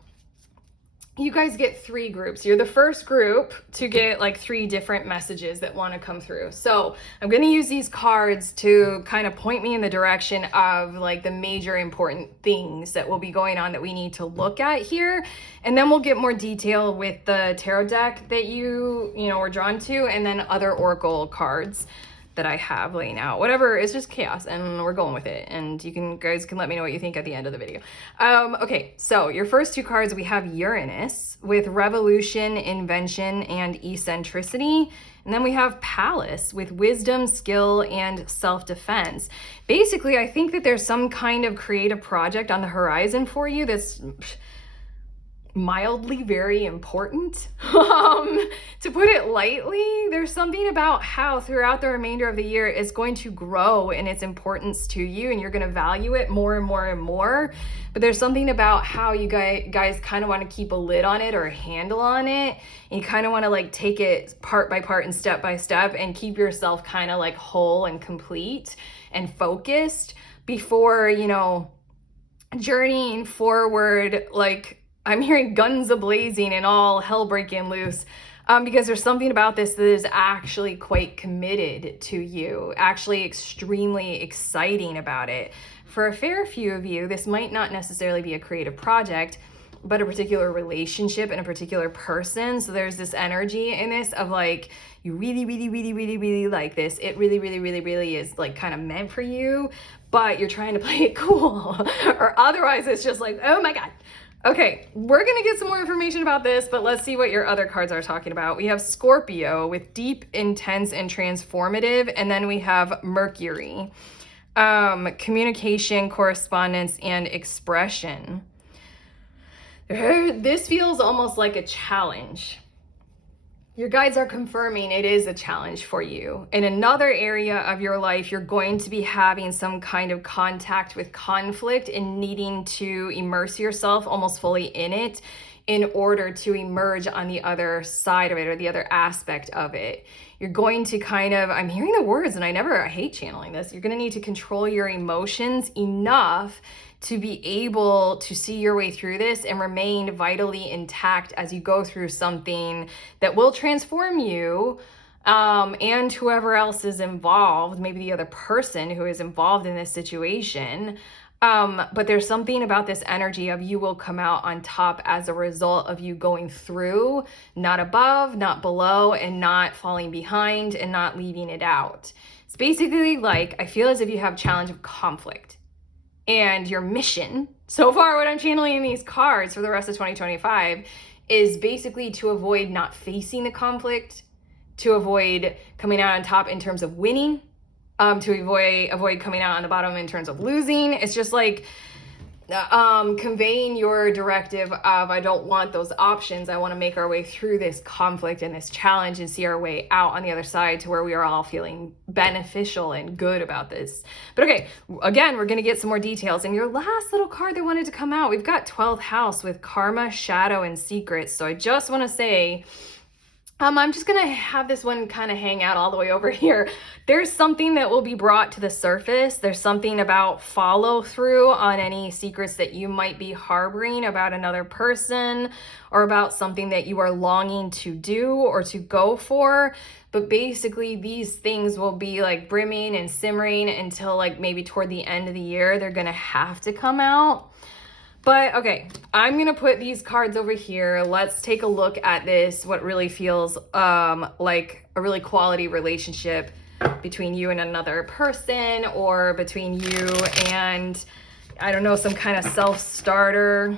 you guys get 3 groups. You're the first group to get like 3 different messages that want to come through. So I'm going to use these cards to kind of point me in the direction of like the major important things that will be going on that we need to look at here. And then we'll get more detail with the tarot deck that you know, were drawn to, and then other oracle cards that I have laying out. Whatever, it's just chaos and we're going with it. And you guys can let me know what you think at the end of the video. Okay, so your first 2 cards, we have Uranus with revolution, invention, and eccentricity. And then we have Palace with wisdom, skill, and self-defense. Basically, I think that there's some kind of creative project on the horizon for you that's mildly very important. To put it lightly, there's something about how throughout the remainder of the year it's going to grow in its importance to you, and you're going to value it more and more and more. But there's something about how you guys kind of want to keep a lid on it or a handle on it, and you kind of want to like take it part by part and step by step and keep yourself kind of like whole and complete and focused before, you know, journeying forward. Like, I'm hearing guns a-blazing and all hell breaking loose, because there's something about this that is actually quite committed to you, actually extremely exciting about it. For a fair few of you, this might not necessarily be a creative project, but a particular relationship and a particular person. So there's this energy in this of like, you really, really, really, really, really like this. It really, really, really, really is like kind of meant for you, but you're trying to play it cool, or otherwise it's just like, oh my God. Okay, we're gonna get some more information about this, but let's see what your other cards are talking about. We have Scorpio with deep, intense, and transformative, and then we have Mercury, communication, correspondence, and expression. This feels almost like a challenge. Your guides are confirming it is a challenge for you. In another area of your life, you're going to be having some kind of contact with conflict and needing to immerse yourself almost fully in it in order to emerge on the other side of it or the other aspect of it. You're going to kind of, I'm hearing the words and I hate channeling this. You're going to need to control your emotions enough to be able to see your way through this and remain vitally intact as you go through something that will transform you, and whoever else is involved, maybe the other person who is involved in this situation. But there's something about this energy of you will come out on top as a result of you going through, not above, not below, and not falling behind and not leaving it out. It's basically like, I feel as if you have challenge of conflict. And your mission, so far what I'm channeling in these cards for the rest of 2025, is basically to avoid not facing the conflict, to avoid coming out on top in terms of winning, to avoid coming out on the bottom in terms of losing. It's just like conveying your directive of, I don't want those options. I want to make our way through this conflict and this challenge and see our way out on the other side to where we are all feeling beneficial and good about this. But okay, again, we're going to get some more details. And your last little card that wanted to come out, we've got 12th house with karma, shadow, and secrets. So I just want to say, I'm just going to have this one kind of hang out all the way over here. There's something that will be brought to the surface. There's something about follow through on any secrets that you might be harboring about another person or about something that you are longing to do or to go for. But basically these things will be like brimming and simmering until like maybe toward the end of the year, they're going to have to come out. But okay, I'm going to put these cards over here. Let's take a look at this, what really feels like a really quality relationship between you and another person, or between you and, I don't know, some kind of self-starter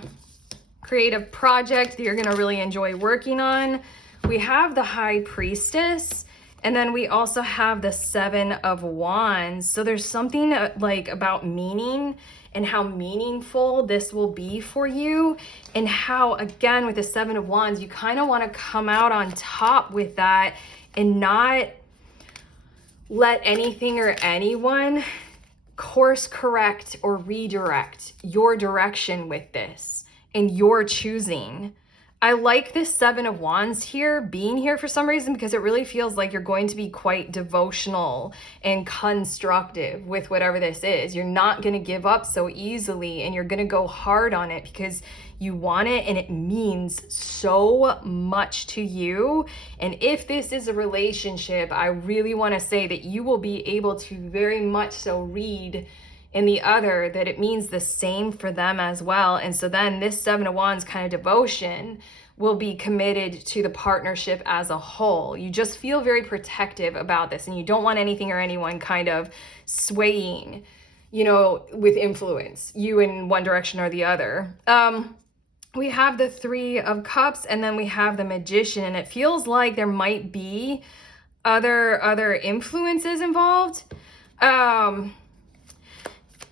creative project that you're going to really enjoy working on. We have the High Priestess, and then we also have the Seven of Wands. So there's something like about meaning and how meaningful this will be for you, and how, again, with the Seven of Wands, you kind of want to come out on top with that and not let anything or anyone course correct or redirect your direction with this and your choosing. I like this Seven of Wands here being here for some reason, because it really feels like you're going to be quite devotional and constructive with whatever this is. You're not going to give up so easily, and you're going to go hard on it because you want it and it means so much to you. And if this is a relationship, I really want to say that you will be able to very much so read in the other that it means the same for them as well. And so then this Seven of Wands kind of devotion will be committed to the partnership as a whole. You just feel very protective about this, and you don't want anything or anyone kind of swaying, you know, with influence, you in one direction or the other. We have the Three of Cups, and then we have the Magician, and it feels like there might be other influences involved.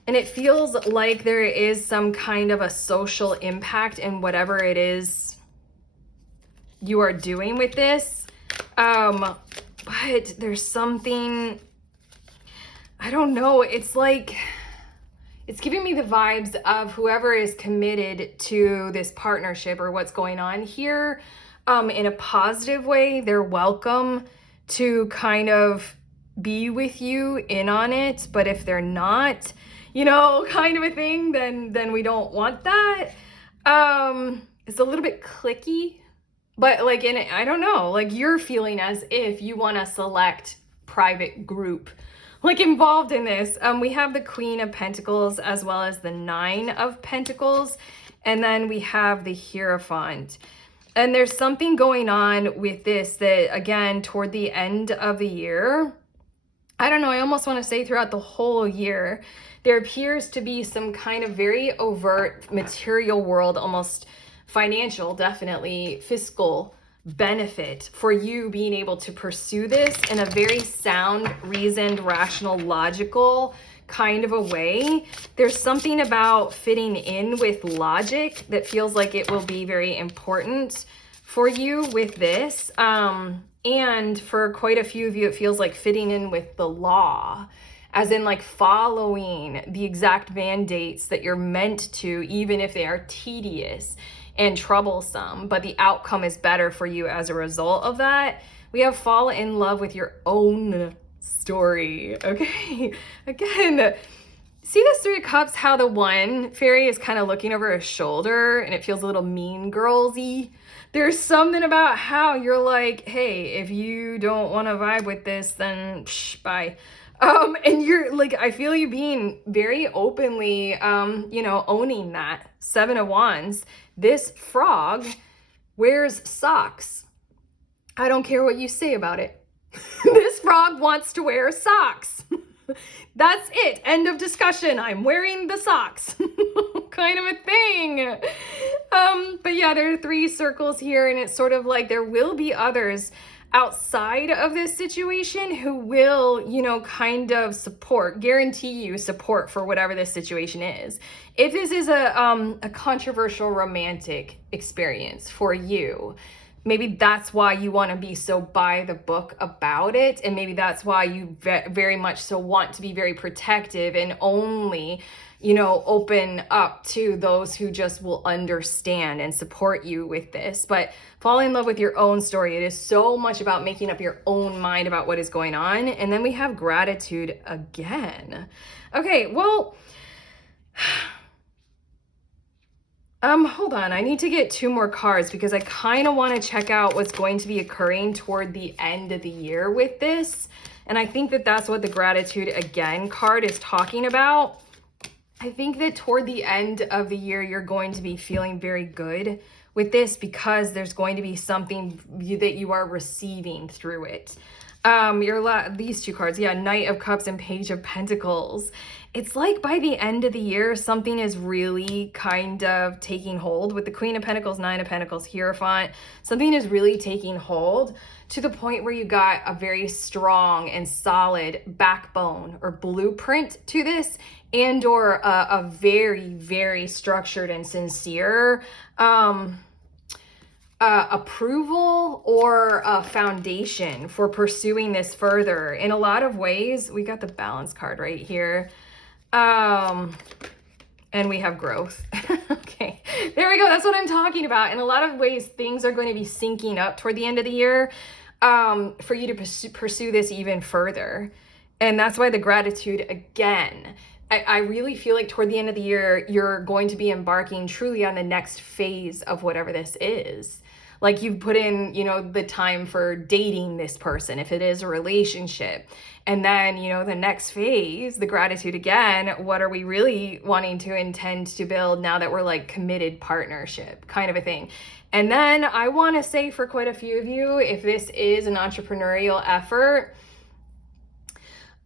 And it feels like there is some kind of a social impact in whatever it is you are doing with this. But there's something, I don't know, it's like, it's giving me the vibes of whoever is committed to this partnership or what's going on here in a positive way. They're welcome to kind of be with you in on it. But if they're not, you know, kind of a thing, then we don't want that. It's a little bit cliquey, but like in it, I don't know, like you're feeling as if you want a select private group like involved in this. We have the Queen of Pentacles as well as the Nine of Pentacles, and then we have the Hierophant. And there's something going on with this that, again, toward the end of the year, I don't know, I almost want to say throughout the whole year, there appears to be some kind of very overt material world, almost financial, definitely fiscal benefit for you being able to pursue this in a very sound, reasoned, rational, logical kind of a way. There's something about fitting in with logic that feels like it will be very important for you with this. And for quite a few of you, it feels like fitting in with the law, as in like following the exact mandates that you're meant to, even if they are tedious and troublesome, but the outcome is better for you as a result of that. We have fall in love with your own story. Okay, again, see this Three of Cups, how the one fairy is kind of looking over his shoulder and it feels a little mean girls-y. There's something about how you're like, hey, if you don't want to vibe with this, then bye. And you're like, I feel you being very openly, you know, owning that. Seven of Wands. This frog wears socks. I don't care what you say about it. This frog wants to wear socks. That's it. End of discussion. I'm wearing the socks. Kind of a thing. But yeah, there are three circles here, and it's sort of like there will be others outside of this situation who will, you know, kind of support, guarantee you support for whatever this situation is. If this is a controversial romantic experience for you, maybe that's why you want to be so by the book about it. And maybe that's why you very much so want to be very protective and only, you know, open up to those who just will understand and support you with this. But fall in love with your own story. It is so much about making up your own mind about what is going on. And then we have gratitude again. Okay, well, hold on. I need to get two more cards because I kind of want to check out what's going to be occurring toward the end of the year with this. And I think that that's what the gratitude again card is talking about. I think that toward the end of the year, you're going to be feeling very good with this because there's going to be something that you are receiving through it. These two cards, yeah, Knight of Cups and Page of Pentacles. It's like by the end of the year, something is really kind of taking hold with the Queen of Pentacles, Nine of Pentacles, Hierophant. Something is really taking hold to the point where you got a very strong and solid backbone or blueprint to this, and or a very, very structured and sincere approval or a foundation for pursuing this further. In a lot of ways, we got the Balance card right here. and we have growth. Okay, there we go. That's what I'm talking about. In a lot of ways, things are going to be syncing up toward the end of the year for you to pursue this even further. And that's why the gratitude again. I really feel like toward the end of the year, you're going to be embarking truly on the next phase of whatever this is. Like you've put in, the time for dating this person, if it is a relationship. And then, the next phase, the gratitude again, what are we really wanting to intend to build now that we're like committed partnership kind of a thing. And then I want to say for quite a few of you, if this is an entrepreneurial effort,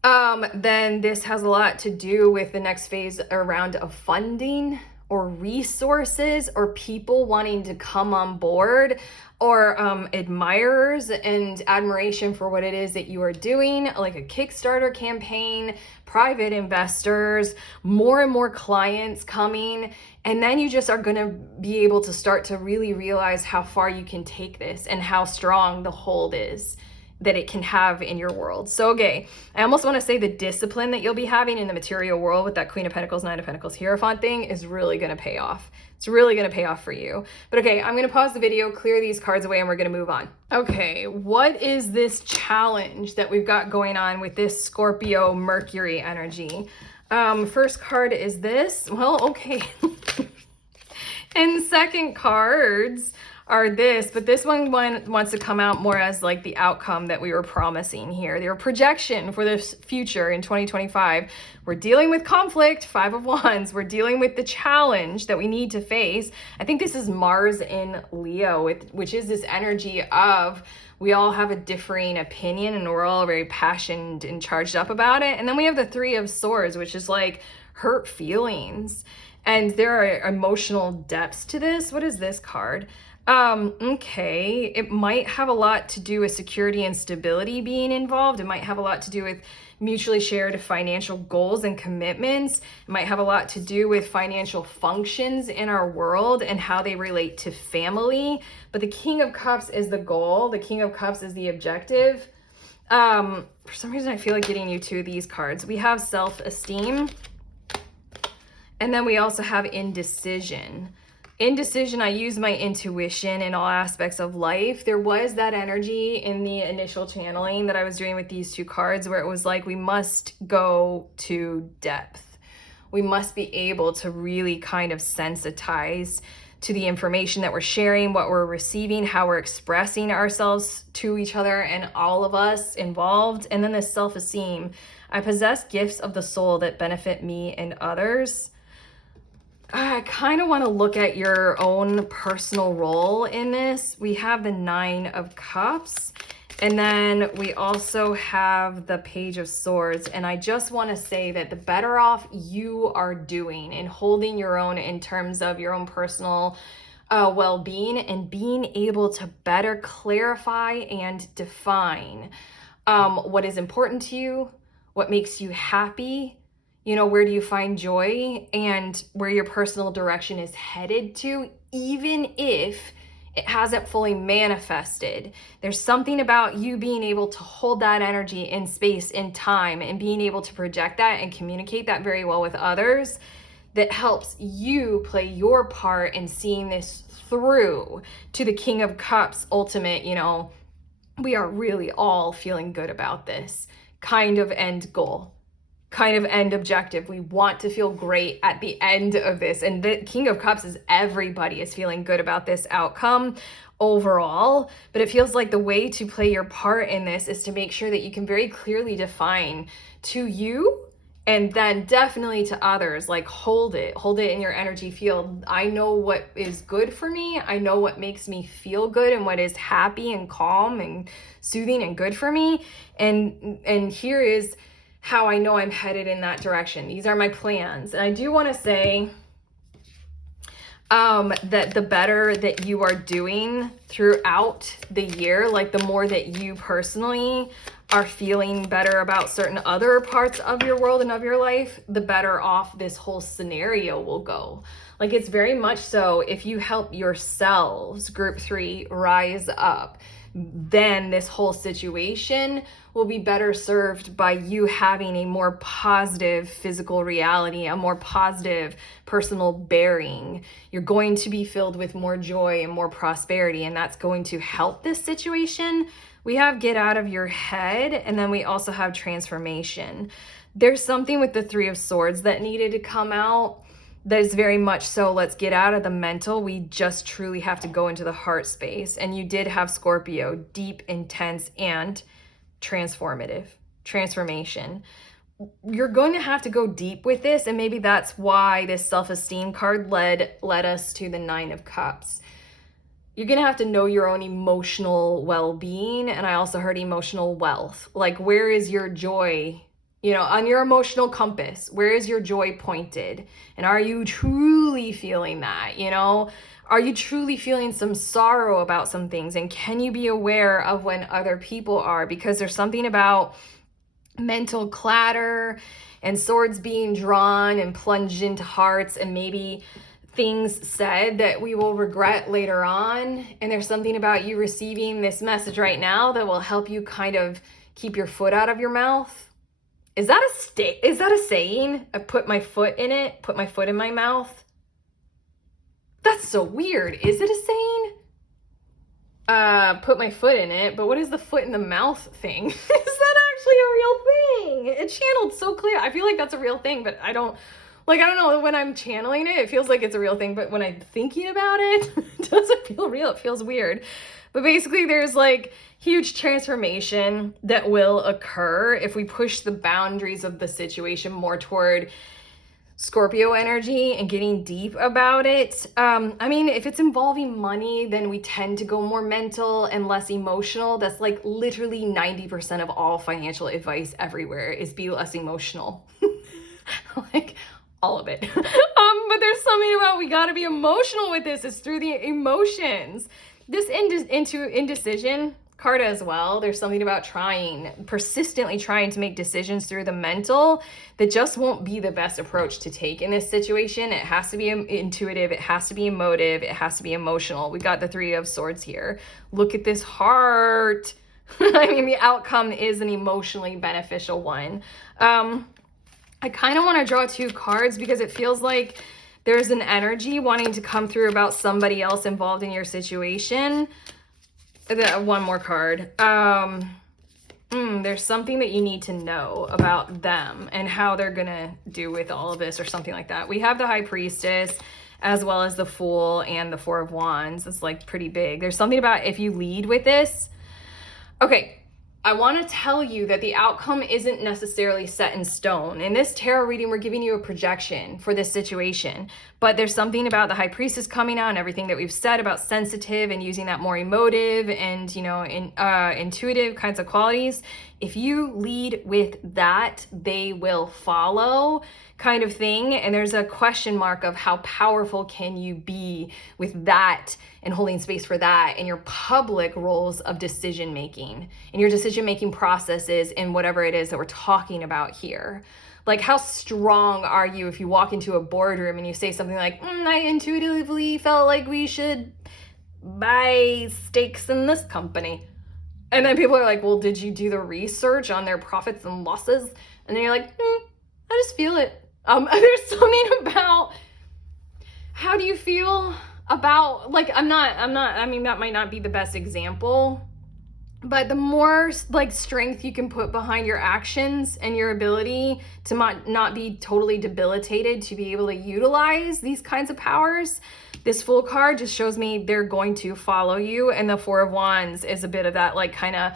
then this has a lot to do with the next phase around of funding or resources or people wanting to come on board or admirers and admiration for what it is that you are doing, like a Kickstarter campaign, private investors, more and more clients coming. And then you just are going to be able to start to really realize how far you can take this and how strong the hold is that it can have in your world. So, okay, I almost want to say the discipline that you'll be having in the material world with that Queen of Pentacles, Nine of Pentacles, Hierophant thing is really going to pay off. It's really going to pay off for you. But okay, I'm going to pause the video, clear these cards away, and we're going to move on. Okay, what is this challenge that we've got going on with this Scorpio Mercury energy? First card is this. Well, okay. And second cards are this, but this one wants to come out more as like the outcome that we were promising here. Their projection for this future in 2025. We're dealing with conflict, Five of Wands. We're dealing with the challenge that we need to face. I think this is Mars in Leo, which is this energy of we all have a differing opinion and we're all very passionate and charged up about it. And then we have the Three of Swords, which is like hurt feelings. And there are emotional depths to this. What is this card? Okay, it might have a lot to do with security and stability being involved. It might have a lot to do with mutually shared financial goals and commitments. It might have a lot to do with financial functions in our world and how they relate to family. But the King of Cups is the goal. The King of Cups is the objective. For some reason, I feel like getting you two of these cards. We have self-esteem. And then we also have indecision. Indecision, I use my intuition in all aspects of life. There was that energy in the initial channeling that I was doing with these two cards where it was like we must go to depth. We must be able to really kind of sensitize to the information that we're sharing, what we're receiving, how we're expressing ourselves to each other and all of us involved. And then this self-esteem. I possess gifts of the soul that benefit me and others. I kind of want to look at your own personal role in this. We have the Nine of Cups, and then we also have the Page of Swords. And I just want to say that the better off you are doing in holding your own in terms of your own personal well-being and being able to better clarify and define what is important to you, what makes you happy, where do you find joy and where your personal direction is headed to, even if it hasn't fully manifested. There's something about you being able to hold that energy in space, in time, and being able to project that and communicate that very well with others that helps you play your part in seeing this through to the King of Cups ultimate, we are really all feeling good about this kind of end goal. Kind of end objective. We want to feel great at the end of this. And the King of Cups is everybody is feeling good about this outcome overall. But it feels like the way to play your part in this is to make sure that you can very clearly define to you and then definitely to others, like hold it in your energy field. I know what is good for me. I know what makes me feel good and what is happy and calm and soothing and good for me. And here is how I know I'm headed in that direction. These are my plans. And I do want to say that the better that you are doing throughout the year, like the more that you personally are feeling better about certain other parts of your world and of your life, the better off this whole scenario will go. Like, it's very much so, if you help yourselves, group 3, rise up, then this whole situation will be better served by you having a more positive physical reality, a more positive personal bearing. You're going to be filled with more joy and more prosperity, and that's going to help this situation. We have get out of your head, and then we also have transformation. There's something with the 3 of Swords that needed to come out. That is very much so, let's get out of the mental. We just truly have to go into the heart space. And you did have Scorpio, deep, intense, and transformation. You're going to have to go deep with this, and maybe that's why this self-esteem card led us to the 9 of Cups. You're going to have to know your own emotional well-being, and I also heard emotional wealth. Like, where is your joy? You know, on your emotional compass, where is your joy pointed? And are you truly feeling that? You know, are you truly feeling some sorrow about some things? And can you be aware of when other people are? Because there's something about mental clatter and swords being drawn and plunged into hearts, and maybe things said that we will regret later on. And there's something about you receiving this message right now that will help you kind of keep your foot out of your mouth. Is that a saying? I put my foot in it, put my foot in my mouth. That's so weird. Is it a saying? Put my foot in it, but what is the foot in the mouth thing? Is that actually a real thing? It channeled so clear. I feel like that's a real thing, but I don't know, when I'm channeling it, it feels like it's a real thing, but when I'm thinking about it, it doesn't feel real. It feels weird. But basically, there's like huge transformation that will occur if we push the boundaries of the situation more toward Scorpio energy and getting deep about it. I mean, if it's involving money, then we tend to go more mental and less emotional. That's like literally 90% of all financial advice everywhere is be less emotional. Like, all of it. But there's something about we got to be emotional with this. It's through the emotions. This indecision card as well. There's something about persistently trying to make decisions through the mental that just won't be the best approach to take in this situation. It has to be intuitive. It has to be emotive. It has to be emotional. We got the 3 of Swords here. Look at this heart. I mean, the outcome is an emotionally beneficial one. I kind of want to draw 2 cards because it feels like there's an energy wanting to come through about somebody else involved in your situation. One more card. There's something that you need to know about them and how they're going to do with all of this or something like that. We have the High Priestess as well as the Fool and the 4 of Wands. It's like pretty big. There's something about if you lead with this. Okay. I want to tell you that the outcome isn't necessarily set in stone. In this tarot reading, we're giving you a projection for this situation, but there's something about the High Priestess coming out and everything that we've said about sensitive and using that more emotive and, you know, intuitive kinds of qualities. If you lead with that, they will follow kind of thing. And there's a question mark of how powerful can you be with that and holding space for that in your public roles of decision making, in your decision making processes, in whatever it is that we're talking about here. Like, how strong are you if you walk into a boardroom and you say something like, I intuitively felt like we should buy stakes in this company. And then people are like, well, did you do the research on their profits and losses? And then you're like, I just feel it. There's something about, how do you feel about, like, I mean, that might not be the best example, but the more like strength you can put behind your actions and your ability to not be totally debilitated to be able to utilize these kinds of powers. This Fool card just shows me they're going to follow you. And the 4 of Wands is a bit of that, like, kind of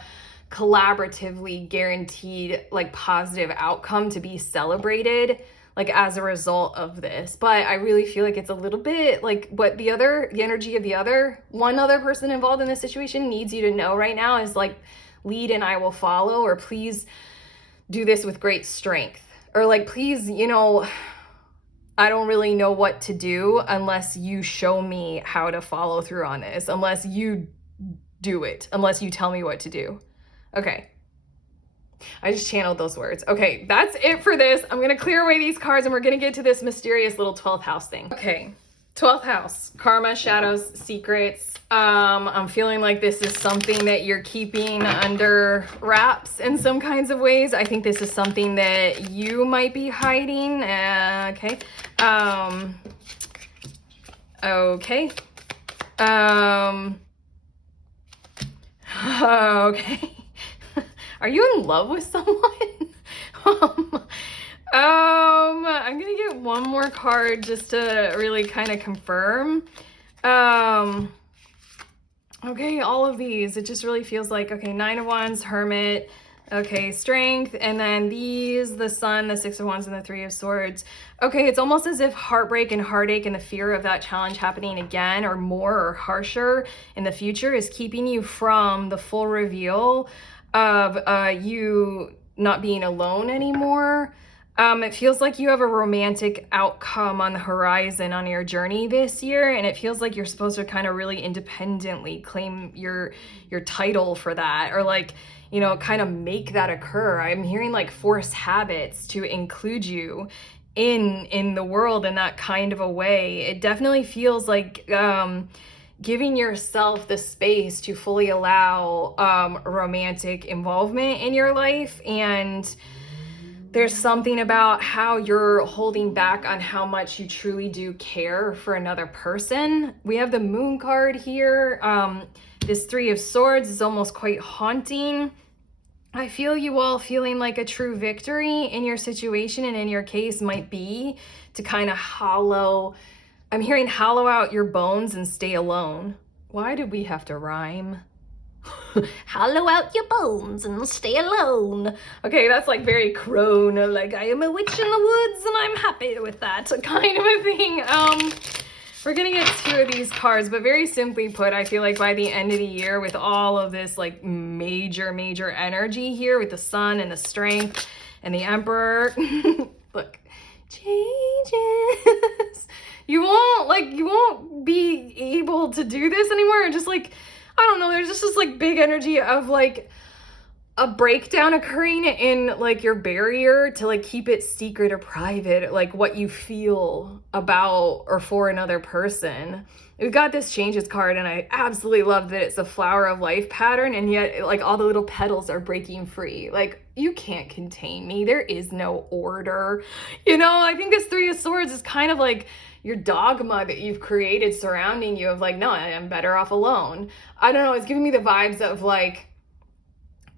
collaboratively guaranteed, like, positive outcome to be celebrated, like, as a result of this. But I really feel like it's a little bit like what the energy of one other person involved in this situation needs you to know right now is like, lead and I will follow, or please do this with great strength, or like, please, you know, I don't really know what to do unless you show me how to follow through on this, unless you do it, unless you tell me what to do. Okay. I just channeled those words. Okay, that's it for this. I'm going to clear away these cards and we're going to get to this mysterious little 12th house thing. Okay, 12th house, karma, shadows, secrets. I'm feeling like this is something that you're keeping under wraps in some kinds of ways. I think this is something that you might be hiding. Okay. Okay. Okay. Are you in love with someone? I'm gonna get one more card just to really kind of confirm. Okay, all of these, it just really feels like, okay, 9 of Wands, Hermit, okay, Strength, and then these, the Sun, the 6 of Wands, and the 3 of Swords. Okay, it's almost as if heartbreak and heartache and the fear of that challenge happening again or more or harsher in the future is keeping you from the full reveal of you not being alone anymore. It feels like you have a romantic outcome on the horizon on your journey this year, and it feels like you're supposed to kind of really independently claim your title for that, or like, you know, kind of make that occur. I'm hearing like force habits to include you in the world in that kind of a way. It definitely feels like giving yourself the space to fully allow romantic involvement in your life. And there's something about how you're holding back on how much you truly do care for another person. We have the Moon card here. This 3 of Swords is almost quite haunting. I feel you all feeling like a true victory in your situation and in your case might be to kind of I'm hearing hollow out your bones and stay alone. Why did we have to rhyme? Hollow out your bones and stay alone. Okay, that's like very crone, like I am a witch in the woods and I'm happy with that kind of a thing. We're gonna get 2 of these cards, but very simply put, I feel like by the end of the year with all of this like major energy here with the Sun and the Strength and the Emperor, look, changes. You won't be able to do this anymore. Just like, I don't know, there's just this like big energy of like a breakdown occurring in like your barrier to like keep it secret or private, like what you feel about or for another person. We've got this changes card and I absolutely love that it's a flower of life pattern, and yet like all the little petals are breaking free. Like, you can't contain me. There is no order. You know, I think this 3 of Swords is kind of like your dogma that you've created surrounding you of like, no, I'm better off alone. I don't know, it's giving me the vibes of like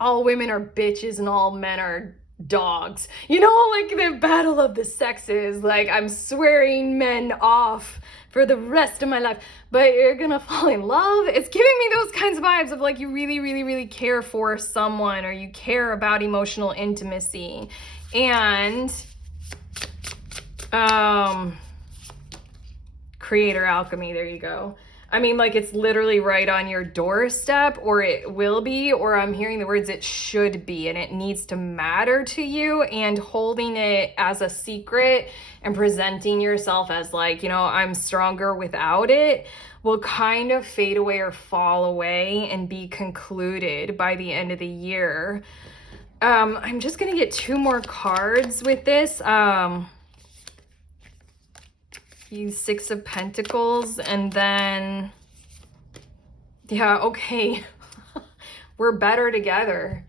all women are bitches and all men are dogs. You know, like the battle of the sexes. Like, I'm swearing men off for the rest of my life, but you're gonna fall in love. It's giving me those kinds of vibes of like you really care for someone, or you care about emotional intimacy. And creator alchemy, there you go. I mean, like, it's literally right on your doorstep, or it will be, or I'm hearing the words it should be, and it needs to matter to you, and holding it as a secret and presenting yourself as like, you know, I'm stronger without it will kind of fade away or fall away and be concluded by the end of the year. I'm just gonna get 2 more cards with this. Use 6 of Pentacles, and then, yeah, okay, we're better together.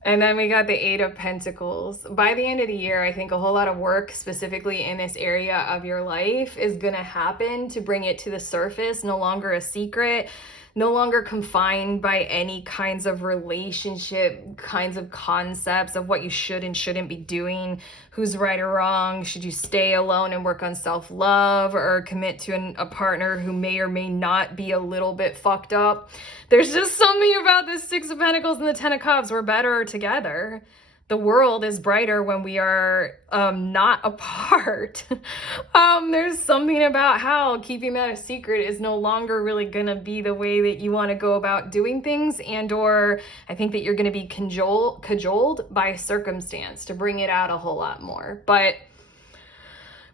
And then we got the 8 of Pentacles. By the end of the year, I think a whole lot of work specifically in this area of your life is gonna happen to bring it to the surface, no longer a secret, no longer confined by any kinds of relationship, kinds of concepts of what you should and shouldn't be doing, who's right or wrong, should you stay alone and work on self-love, or commit to a partner who may or may not be a little bit fucked up. There's just something about this 6 of Pentacles and the 10 of Cups. We're better together. The world is brighter when we are not apart. There's something about how keeping that a secret is no longer really gonna be the way that you want to go about doing things, and or I think that you're gonna be cajoled by circumstance to bring it out a whole lot more. But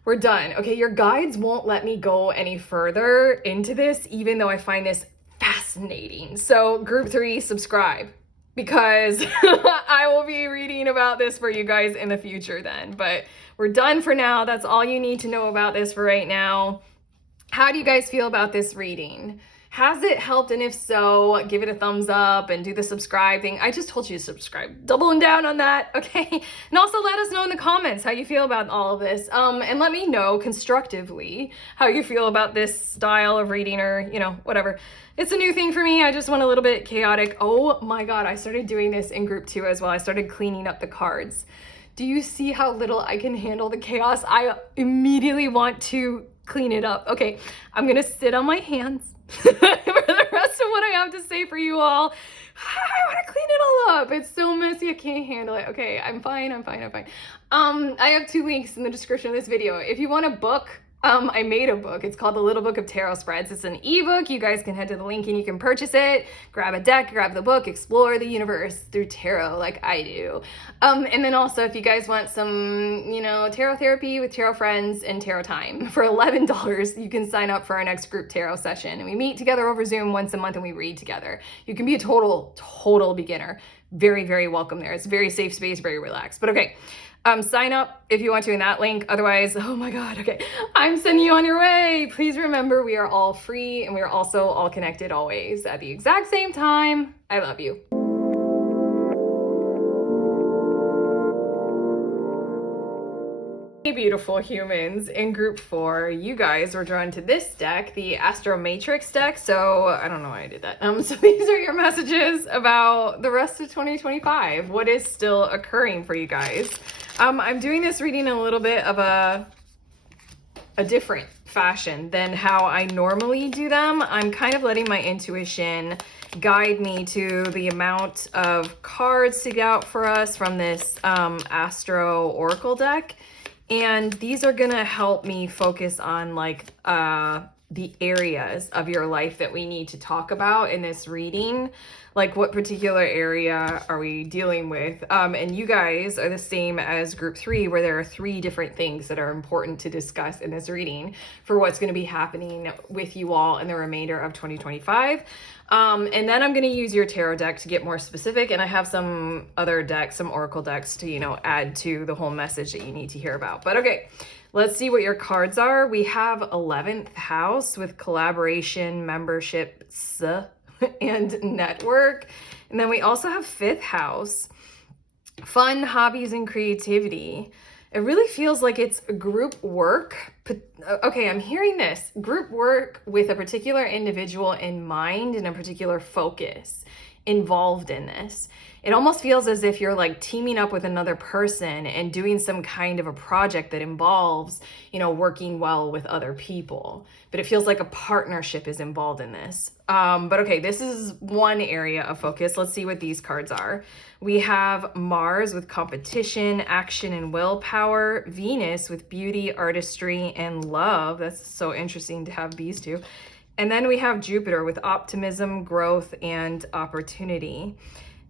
we're done. Okay, your guides won't let me go any further into this, even though I find this fascinating. So group 3, subscribe, because I will be reading about this for you guys in the future then. But we're done for now. That's all you need to know about this for right now. How do you guys feel about this reading? Has it helped? And if so, give it a thumbs up and do the subscribe thing. I just told you to subscribe. Doubling down on that, okay? And also let us know in the comments how you feel about all of this. And let me know constructively how you feel about this style of reading, or, you know, whatever. It's a new thing for me. I just went a little bit chaotic. Oh my God, I started doing this in group 2 as well. I started cleaning up the cards. Do you see how little I can handle the chaos? I immediately want to clean it up. Okay, I'm gonna sit on my hands for the rest of what I have to say for you all. I want to clean it all up. It's so messy, I can't handle it. Okay, I'm fine. I have 2 links in the description of this video. If you want a book, I made a book. It's called The Little Book of Tarot Spreads. It's an ebook. You guys can head to the link and you can purchase it. Grab a deck, grab the book, explore the universe through tarot like I do. And then also, if you guys want some, you know, tarot therapy with tarot friends and tarot time, for $11, you can sign up for our next group tarot session. And we meet together over Zoom once a month and we read together. You can be a total beginner. Very, very welcome there. It's a very safe space, very relaxed. But okay. Sign up if you want to in that link. Otherwise, oh my God, okay, I'm sending you on your way. Please remember, we are all free and we are also all connected always at the exact same time. I love you. Hey, beautiful humans. In group 4, you guys were drawn to this deck, the Astromatrix deck. So I don't know why I did that. So these are your messages about the rest of 2025. What is still occurring for you guys? I'm doing this reading in a little bit of a different fashion than how I normally do them. I'm kind of letting my intuition guide me to the amount of cards to get out for us from this Astro Oracle deck. And these are gonna help me focus on like the areas of your life that we need to talk about in this reading. Like, what particular area are we dealing with? And you guys are the same as group 3, where there are 3 different things that are important to discuss in this reading for what's going to be happening with you all in the remainder of 2025. And then I'm going to use your tarot deck to get more specific. And I have some other decks, some oracle decks to, you know, add to the whole message that you need to hear about. But okay, let's see what your cards are. We have 11th house with collaboration, memberships, and network. And then we also have 5th house, fun, hobbies, and creativity. It really feels like it's group work. Okay, I'm hearing this. Group work with a particular individual in mind and a particular focus involved in this. It almost feels as if you're like teaming up with another person and doing some kind of a project that involves, you know, working well with other people. But it feels like a partnership is involved in this. But okay, this is one area of focus. Let's see what these cards are. We have Mars with competition, action, and willpower. Venus with beauty, artistry, and love. That's so interesting to have these two. And then we have Jupiter with optimism, growth, and opportunity.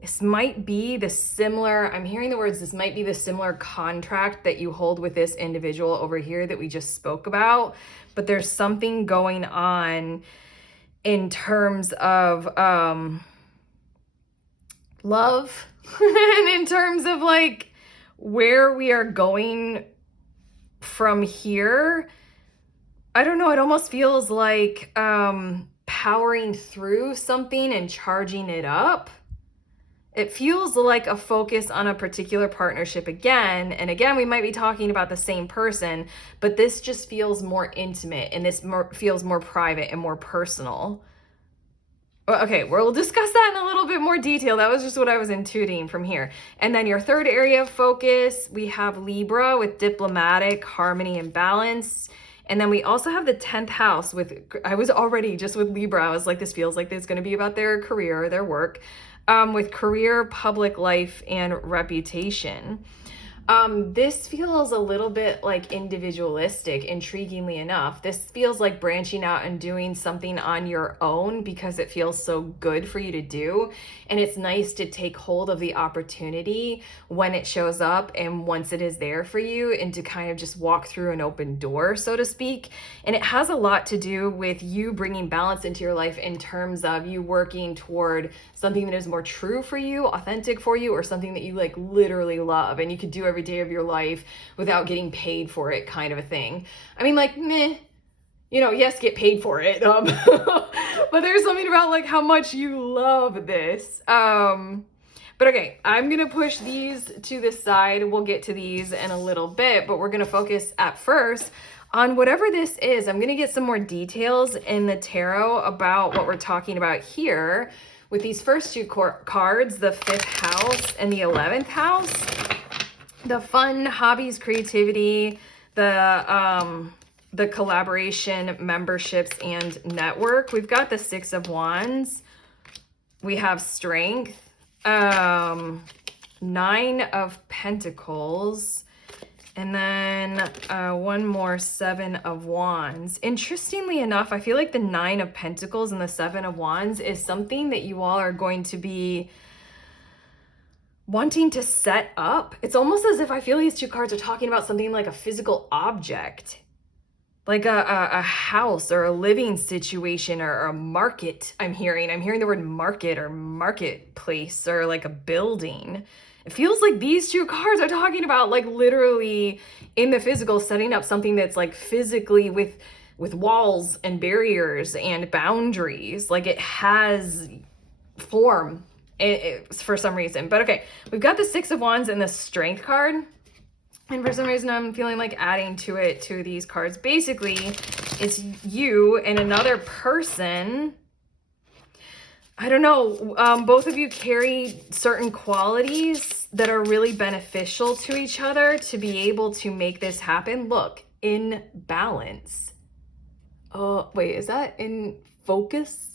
This might be the similar, I'm hearing the words, this might be the similar contract that you hold with this individual over here that we just spoke about, but there's something going on in terms of love and in terms of like where we are going from here. I don't know, it almost feels like powering through something and charging it up. It feels like a focus on a particular partnership again. And again, we might be talking about the same person, but this just feels more intimate and this feels more private and more personal. Okay, we'll discuss that in a little bit more detail. That was just what I was intuiting from here. And then your third area of focus, we have Libra with diplomatic, harmony, and balance. And then we also have the 10th house with, I was already just with Libra, I was like, this feels like it's going to be about their career, their work. With career, public life, and reputation. This feels a little bit like individualistic, intriguingly enough. This feels like branching out and doing something on your own because it feels so good for you to do. And it's nice to take hold of the opportunity when it shows up and once it is there for you, and to kind of just walk through an open door, so to speak. And it has a lot to do with you bringing balance into your life in terms of you working toward something that is more true for you, authentic for you, or something that you like literally love and you could do every day of your life without getting paid for it, kind of a thing. I mean, like, meh, you know, yes, get paid for it. But there's something about like how much you love this. But okay, I'm gonna push these to the side. We'll get to these in a little bit, but we're gonna focus at first on whatever this is. I'm gonna get some more details in the tarot about what we're talking about here with these first two cards, the 5th house and the 11th house. The fun, hobbies, creativity, the collaboration, memberships, and network. We've got the 6 of Wands. We have strength. 9 of Pentacles. And then one more 7 of Wands. Interestingly enough, I feel like the 9 of Pentacles and the 7 of Wands is something that you all are going to be wanting to set up. It's almost as if I feel these two cards are talking about something like a physical object, like a house or a living situation or a market. I'm hearing the word market or marketplace or like a building. It feels like these two cards are talking about like literally in the physical setting up something that's like physically with walls and barriers and boundaries. Like it has form for some reason. But okay, we've got the 6 of Wands and the Strength card. And for some reason, I'm feeling like adding to it to these cards. Basically, it's you and another person. I don't know. Both of you carry certain qualities that are really beneficial to each other to be able to make this happen. Look, in balance. Oh, wait, is that in focus?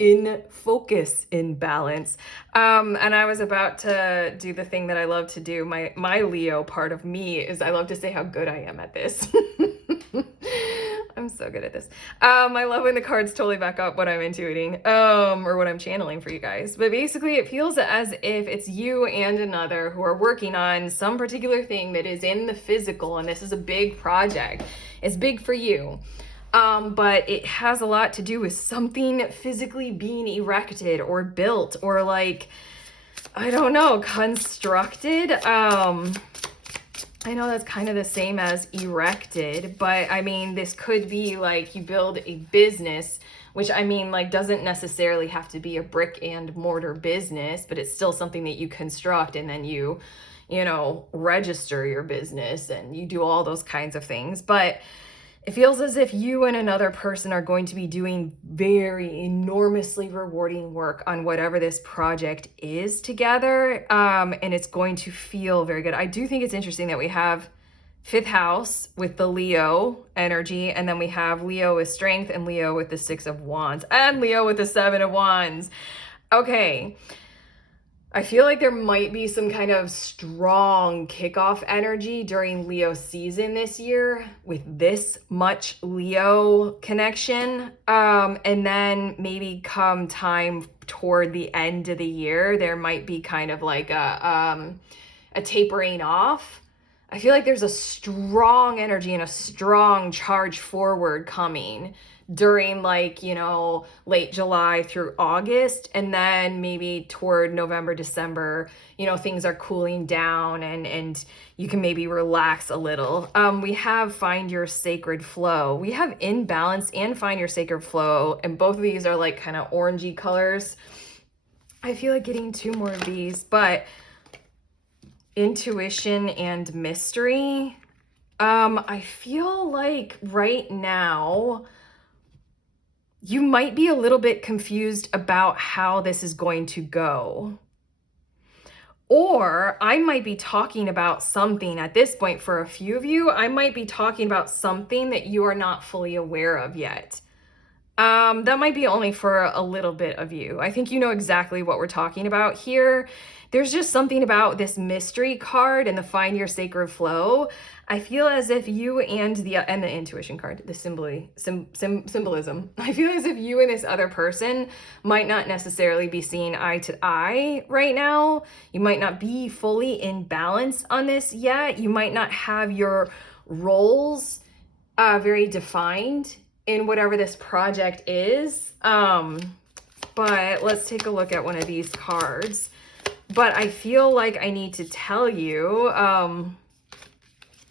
In focus, in balance. And I was about to do the thing that I love to do. My Leo part of me is I love to say how good I am at this. I'm so good at this. I love when the cards totally back up what I'm intuiting, or what I'm channeling for you guys. But basically it feels as if it's you and another who are working on some particular thing that is in the physical, and this is a big project. It's big for you. But it has a lot to do with something physically being erected or built or like, I don't know, constructed. I know that's kind of the same as erected, but I mean, this could be like you build a business, which I mean, like doesn't necessarily have to be a brick and mortar business, but it's still something that you construct and then you know, register your business and you do all those kinds of things. But it feels as if you and another person are going to be doing very enormously rewarding work on whatever this project is together. And it's going to feel very good. I do think it's interesting that we have 5th house with the Leo energy, and then we have Leo with strength and Leo with the 6 of Wands and Leo with the 7 of Wands. Okay. I feel like there might be some kind of strong kickoff energy during Leo season this year with this much Leo connection. And then maybe come time toward the end of the year, there might be kind of like a tapering off. I feel like there's a strong energy and a strong charge forward coming during like, you know, late July through August, and then maybe toward November, December, you know, things are cooling down and you can maybe relax a little. We have find your sacred flow. We have in balance and find your sacred flow, and both of these are like kind of orangey colors. I feel like getting 2 more of these, but intuition and mystery. I feel like right now you might be a little bit confused about how this is going to go. Or I might be talking about something at this point for a few of you. I might be talking about something that you are not fully aware of yet. That might be only for a little bit of you. I think you know exactly what we're talking about here. There's just something about this mystery card and the find your sacred flow. I feel as if you and the intuition card, the symbolism. I feel as if you and this other person might not necessarily be seeing eye to eye right now. You might not be fully in balance on this yet. You might not have your roles very defined in whatever this project is. But let's take a look at one of these cards. But I feel like I need to tell you,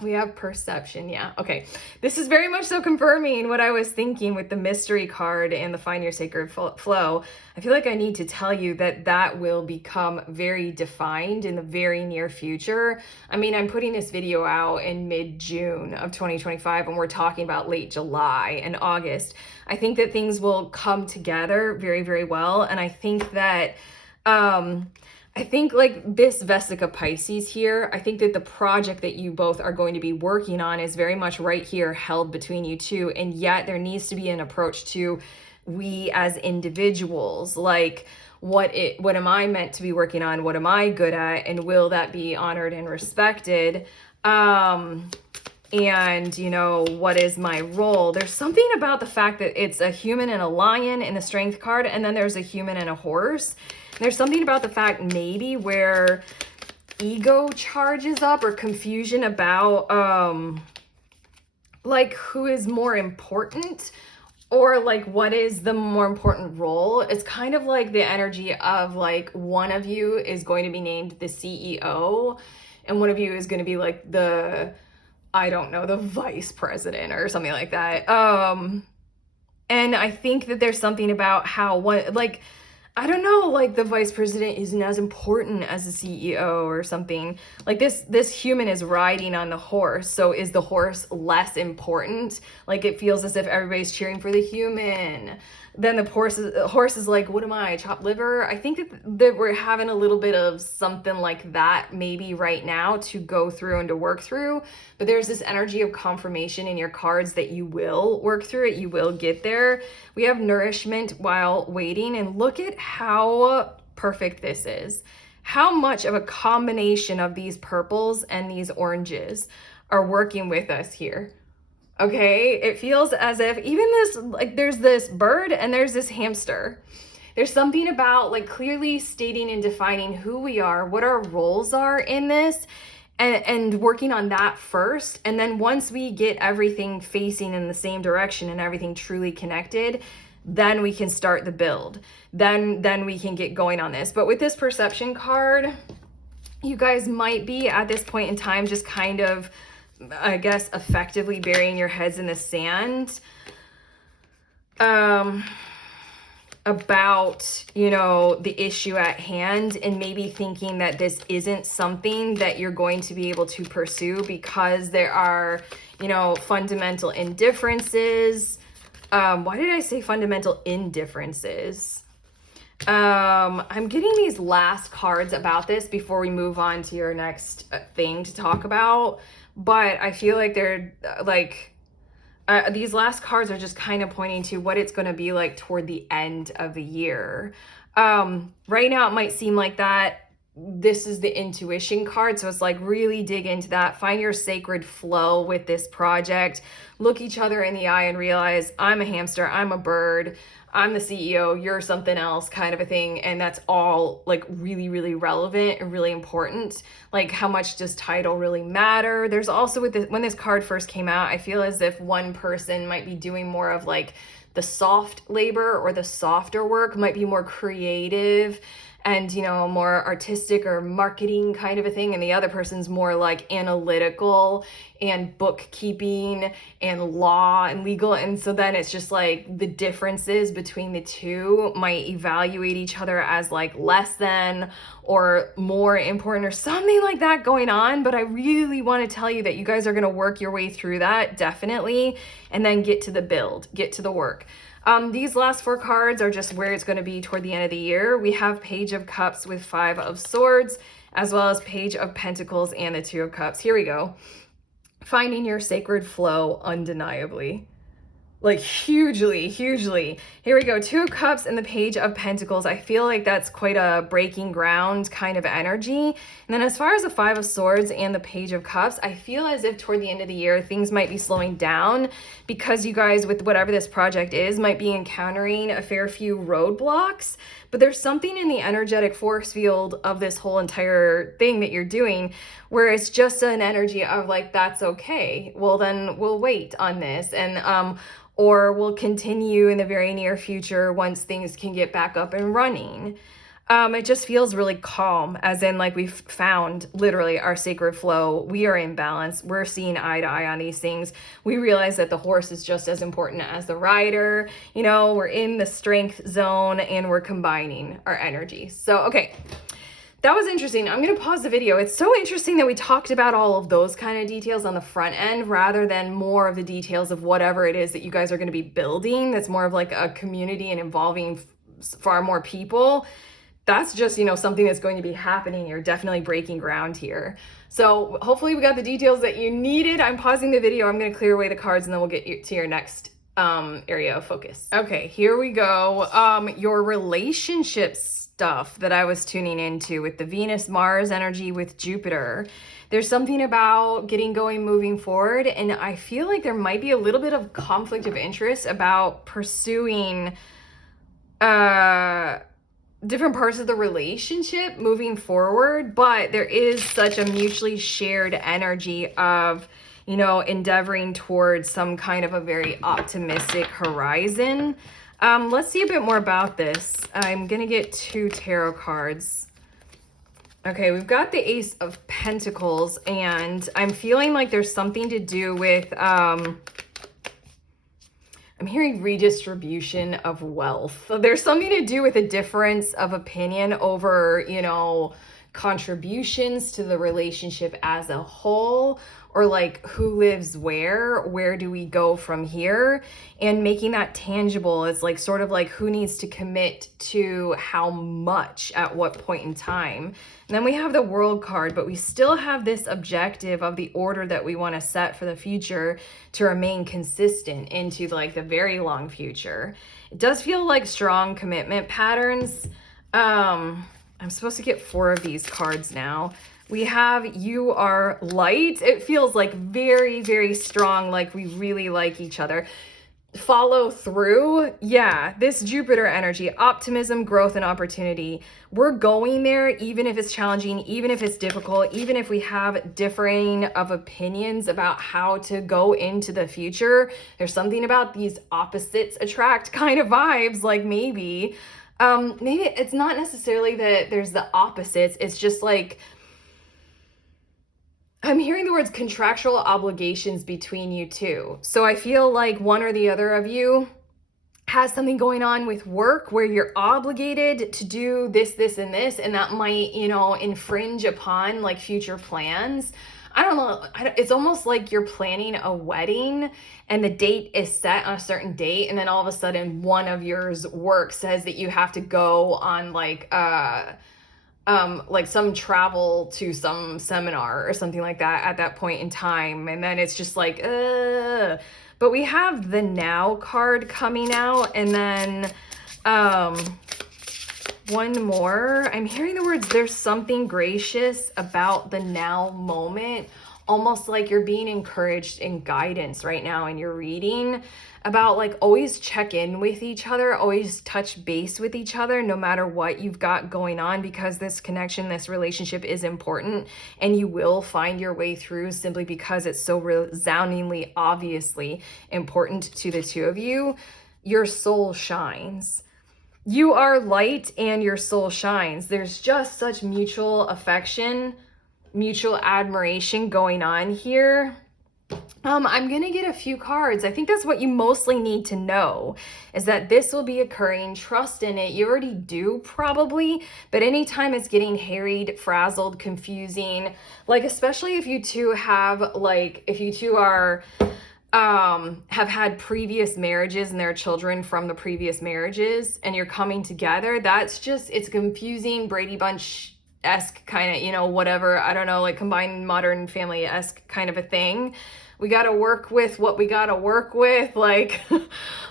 We have perception, yeah. Okay, this is very much so confirming what I was thinking with the mystery card and the Find Your Sacred Flow. I feel like I need to tell you that that will become very defined in the very near future. I mean, I'm putting this video out in mid-June of 2025, and we're talking about late July and August. I think that things will come together very, very well, and I think that I think like this Vesica Pisces here, I think that the project that you both are going to be working on is very much right here held between you two. And yet there needs to be an approach to we as individuals, like what am I meant to be working on? What am I good at? And will that be honored and respected? And you know, what is my role? There's something about the fact that it's a human and a lion in the strength card, and then there's a human and a horse. There's something about the fact maybe where ego charges up or confusion about like who is more important or like what is the more important role. It's kind of like the energy of like one of you is going to be named the CEO and one of you is going to be like the, I don't know, the vice president or something like that. And I think that there's something about how one, like, I don't know, like the vice president isn't as important as the CEO or something. Like this human is riding on the horse. So is the horse less important? Like it feels as if everybody's cheering for the human. Then the horse is like, what am I, chopped liver? I think that we're having a little bit of something like that maybe right now to go through and to work through. But there's this energy of confirmation in your cards that you will work through it. You will get there. We have nourishment while waiting, and look at how perfect this is. How much of a combination of these purples and these oranges are working with us here. Okay, it feels as if even this, like there's this bird and there's this hamster. There's something about like clearly stating and defining who we are, what our roles are in this, and working on that first. And then once we get everything facing in the same direction and everything truly connected, then we can start the build. Then we can get going on this. But with this perception card, you guys might be at this point in time just kind of, I guess, effectively burying your heads in the sand about, you know, the issue at hand, and maybe thinking that this isn't something that you're going to be able to pursue because there are, you know, fundamental indifferences. Why did I say fundamental indifferences? I'm getting these last cards about this before we move on to your next thing to talk about. But I feel like they're like, these last cards are just kind of pointing to what it's going to be like toward the end of the year. Right now it might seem like that this is the intuition card. So it's like really dig into that. Find your sacred flow with this project. Look each other in the eye and realize I'm a hamster, I'm a bird, I'm the CEO, you're something else kind of a thing. And that's all like really, really relevant and really important. Like how much does title really matter? There's also with this, when this card first came out, I feel as if one person might be doing more of like the soft labor or the softer work, might be more creative and, you know, more artistic or marketing kind of a thing. And the other person's more like analytical and bookkeeping and law and legal. And so then it's just like the differences between the two might evaluate each other as like less than or more important or something like that going on. But I really want to tell you that you guys are going to work your way through that, definitely, and then get to the build, get to the work. These last four cards are just where it's going to be toward the end of the year. We have Page of Cups with Five of Swords, as well as Page of Pentacles and the Two of Cups. Here we go. Finding your sacred flow undeniably. Like hugely, hugely. Here we go. Two of Cups and the Page of Pentacles. I feel like that's quite a breaking ground kind of energy. And then as far as the Five of Swords and the Page of Cups, I feel as if toward the end of the year, things might be slowing down because you guys, with whatever this project is, might be encountering a fair few roadblocks. But there's something in the energetic force field of this whole entire thing that you're doing where it's just an energy of like, that's okay. Well, then we'll wait on this. And, or we'll continue in the very near future once things can get back up and running. It just feels really calm, as in like we've found literally our sacred flow. We are in balance. We're seeing eye to eye on these things. We realize that the horse is just as important as the rider. You know, we're in the strength zone and we're combining our energy. So, okay. That was interesting. I'm going to pause the video. It's so interesting that we talked about all of those kind of details on the front end rather than more of the details of whatever it is that you guys are going to be building. That's more of like a community and involving far more people. That's just, you know, something that's going to be happening. You're definitely breaking ground here. So hopefully we got the details that you needed. I'm pausing the video. I'm going to clear away the cards and then we'll get you to your next area of focus. Okay, here we go. Your relationships stuff that I was tuning into with the Venus Mars energy with Jupiter. There's something about getting going, moving forward, and I feel like there might be a little bit of conflict of interest about pursuing different parts of the relationship moving forward, but there is such a mutually shared energy of, you know, endeavoring towards some kind of a very optimistic horizon. Let's see a bit more about this. I'm going to get 2 tarot cards. Okay, we've got the Ace of Pentacles, and I'm feeling like there's something to do with, I'm hearing redistribution of wealth. So there's something to do with a difference of opinion over, you know, contributions to the relationship as a whole, or like who lives where do we go from here, and making that tangible is like sort of like who needs to commit to how much at what point in time. And then we have the World card, but we still have this objective of the order that we want to set for the future to remain consistent into like the very long future. It does feel like strong commitment patterns. I'm supposed to get 4 of these cards now. We have You Are Light. It feels like very, very strong, like we really like each other. Follow through. Yeah, this Jupiter energy, optimism, growth, and opportunity. We're going there, even if it's challenging, even if it's difficult, even if we have differing of opinions about how to go into the future. There's something about these opposites attract kind of vibes, like maybe it's not necessarily that there's the opposites. It's just like, I'm hearing the words contractual obligations between you two. So I feel like one or the other of you has something going on with work where you're obligated to do this, this, and this, and that might, you know, infringe upon like future plans. I don't know. It's almost like you're planning a wedding and the date is set on a certain date, and then all of a sudden one of yours work says that you have to go on like some travel to some seminar or something like that at that point in time. And then it's just like, but we have the Now card coming out, and then one more. I'm hearing the words, there's something gracious about the now moment, almost like you're being encouraged in guidance right now in your reading about like always check in with each other, always touch base with each other, no matter what you've got going on, because this connection, this relationship is important, and you will find your way through simply because it's so resoundingly, obviously important to the two of you. Your soul shines. You are light and your soul shines. There's just such mutual affection, mutual admiration going on here. I'm going to get a few cards. I think that's what you mostly need to know, is that this will be occurring. Trust in it. You already do probably, but anytime it's getting harried, frazzled, confusing, like especially if you two have like, if you two are have had previous marriages and their children from the previous marriages and you're coming together, that's just, it's confusing, Brady Bunch-esque kind of, you know, whatever, I don't know, like combined Modern Family-esque kind of a thing. We got to work with what we got to work with. Like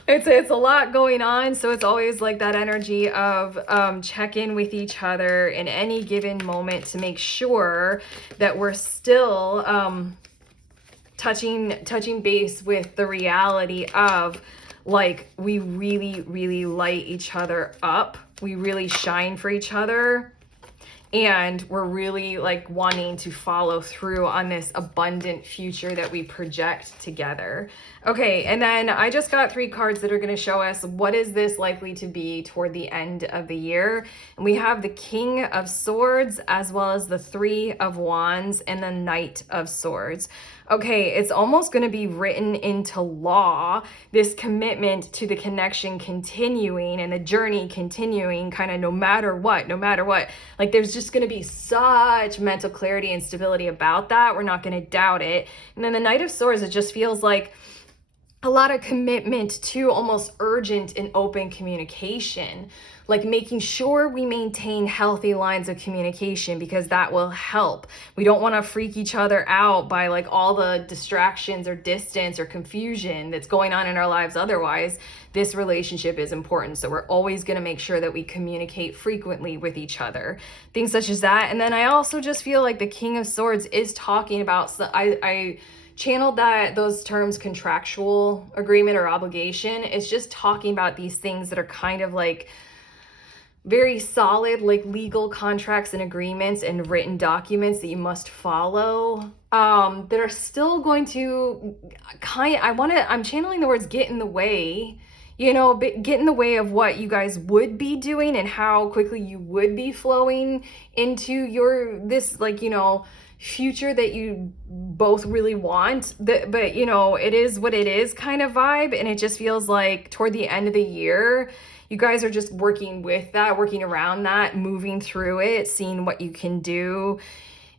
it's a lot going on. So it's always like that energy of check in with each other in any given moment to make sure that we're still touching base with the reality of like, we really, really light each other up. We really shine for each other. and we're really like wanting to follow through on this abundant future that we project together. Okay, and then I just got 3 cards that are going to show us what is this likely to be toward the end of the year. And we have the King of Swords, as well as the 3 of Wands, and the Knight of Swords. Okay, it's almost going to be written into law, this commitment to the connection continuing and the journey continuing, kind of no matter what. Like there's just going to be such mental clarity and stability about that. We're not going to doubt it. And then the Knight of Swords, it just feels like a lot of commitment to almost urgent and open communication, like making sure we maintain healthy lines of communication, because that will help. We don't want to freak each other out by like all the distractions or distance or confusion that's going on in our lives. Otherwise, this relationship is important. So we're always going to make sure that we communicate frequently with each other, things such as that. And then I also just feel like the King of Swords is talking about, I channeled those terms, contractual agreement or obligation. It's just talking about these things that are kind of like very solid, like legal contracts and agreements and written documents that you must follow, that are still going to I'm channeling the words get in the way, get in the way of what you guys would be doing and how quickly you would be flowing into this future that you both really want. But it is what it is kind of vibe. And it just feels like toward the end of the year, you guys are just working with that, working around that, moving through it, seeing what you can do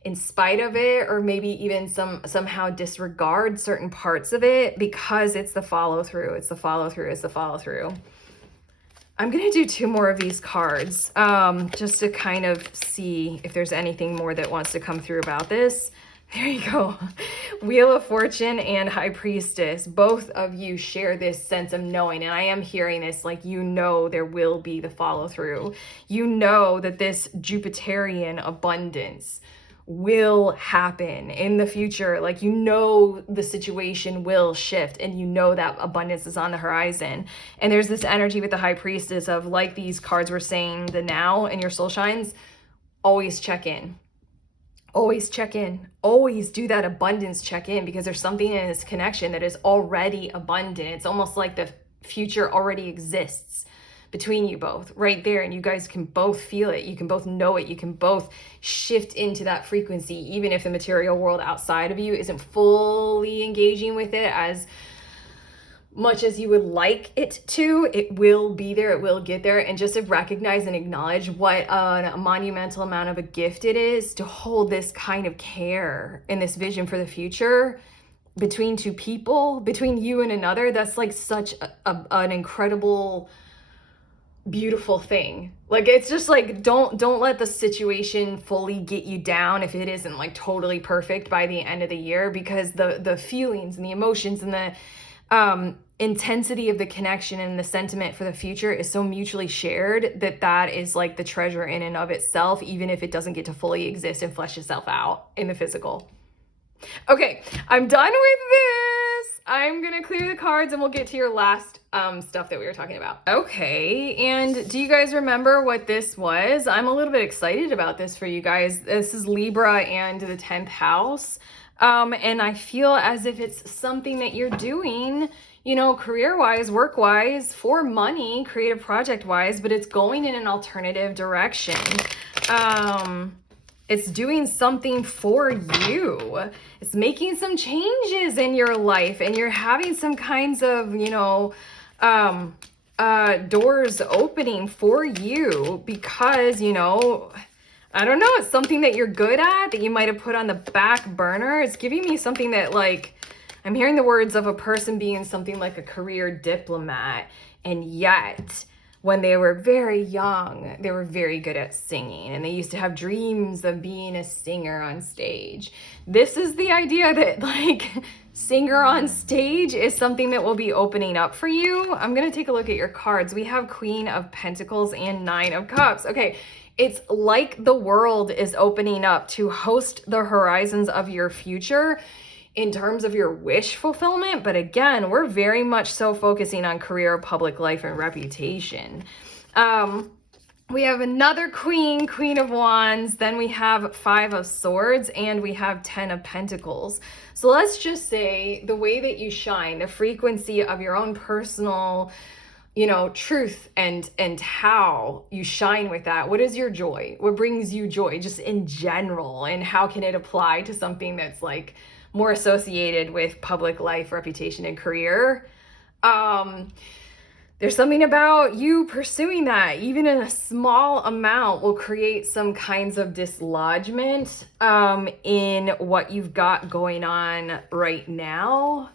in spite of it, or maybe even somehow disregard certain parts of it, because it's the follow through. I'm going to do 2 more of these cards, just to kind of see if there's anything more that wants to come through about this. There you go. Wheel of Fortune and High Priestess. Both of you share this sense of knowing, and I am hearing this like, there will be the follow through. That this Jupiterian abundance will happen in the future. Like, the situation will shift, and that abundance is on the horizon. And there's this energy with the High Priestess of, like these cards were saying, the now and your soul shines, always check in. Always check in. Always do that abundance check in, because there's something in this connection that is already abundant. It's almost like the future already exists between you both right there, and you guys can both feel it. You can both know it. You can both shift into that frequency, even if the material world outside of you isn't fully engaging with it as much as you would like it to. It will be there, it will get there. And just to recognize and acknowledge what a monumental amount of a gift it is to hold this kind of care and this vision for the future between 2 people, between you and another. That's like such an incredible, beautiful thing. Like, it's just like, don't let the situation fully get you down if it isn't like totally perfect by the end of the year, because the feelings and the emotions and the intensity of the connection and the sentiment for the future is so mutually shared that is like the treasure in and of itself, even if it doesn't get to fully exist and flesh itself out in the physical. Okay, I'm done with this. I'm gonna clear the cards and we'll get to your last stuff that we were talking about. Okay, and do you guys remember what this was? I'm a little bit excited about this for you guys. This is Libra and the 10th house. And I feel as if it's something that you're doing, career-wise, work-wise, for money, creative project-wise, but it's going in an alternative direction. It's doing something for you. It's making some changes in your life, and you're having some kinds of, doors opening for you because, I don't know, it's something that you're good at that you might have put on the back burner. It's giving me something that, like, I'm hearing the words of a person being something like a career diplomat, and yet when they were very young, they were very good at singing, and they used to have dreams of being a singer on stage. This is the idea that, like, singer on stage is something that will be opening up for you. I'm going to take a look at your cards. We have Queen of Pentacles and 9 of Cups. Okay, it's like the world is opening up to host the horizons of your future in terms of your wish fulfillment. But again, we're very much so focusing on career, public life, and reputation. We have another Queen, Queen of Wands, then we have Five of Swords, and we have Ten of Pentacles. So let's just say the way that you shine, the frequency of your own personal, truth and how you shine with that. What is your joy? What brings you joy just in general? And how can it apply to something that's like more associated with public life, reputation, and career? There's something about you pursuing that, even in a small amount, will create some kinds of dislodgement in what you've got going on right now.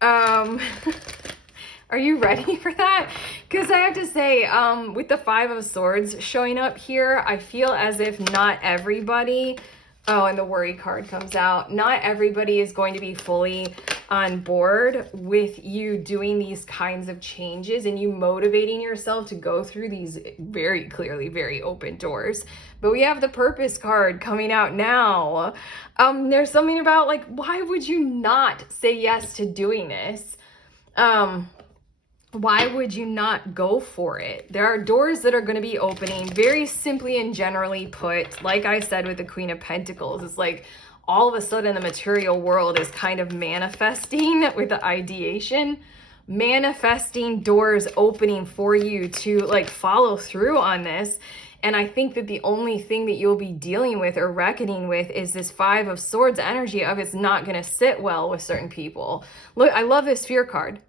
Are you ready for that? Because I have to say, with the Five of Swords showing up here, I feel as if not everybody, and the worry card comes out, not everybody is going to be fully on board with you doing these kinds of changes and you motivating yourself to go through these very clearly very open doors. But we have the Purpose card coming out now. There's something about like, why would you not say yes to doing this? Why would you not go for it? There are doors that are going to be opening, very simply and generally put. Like I said with the Queen of Pentacles, it's like all of a sudden the material world is kind of manifesting with the ideation, manifesting doors opening for you to like follow through on this. And I think that the only thing that you'll be dealing with or reckoning with is this Five of Swords energy of it's not going to sit well with certain people. Look, I love this Fear card.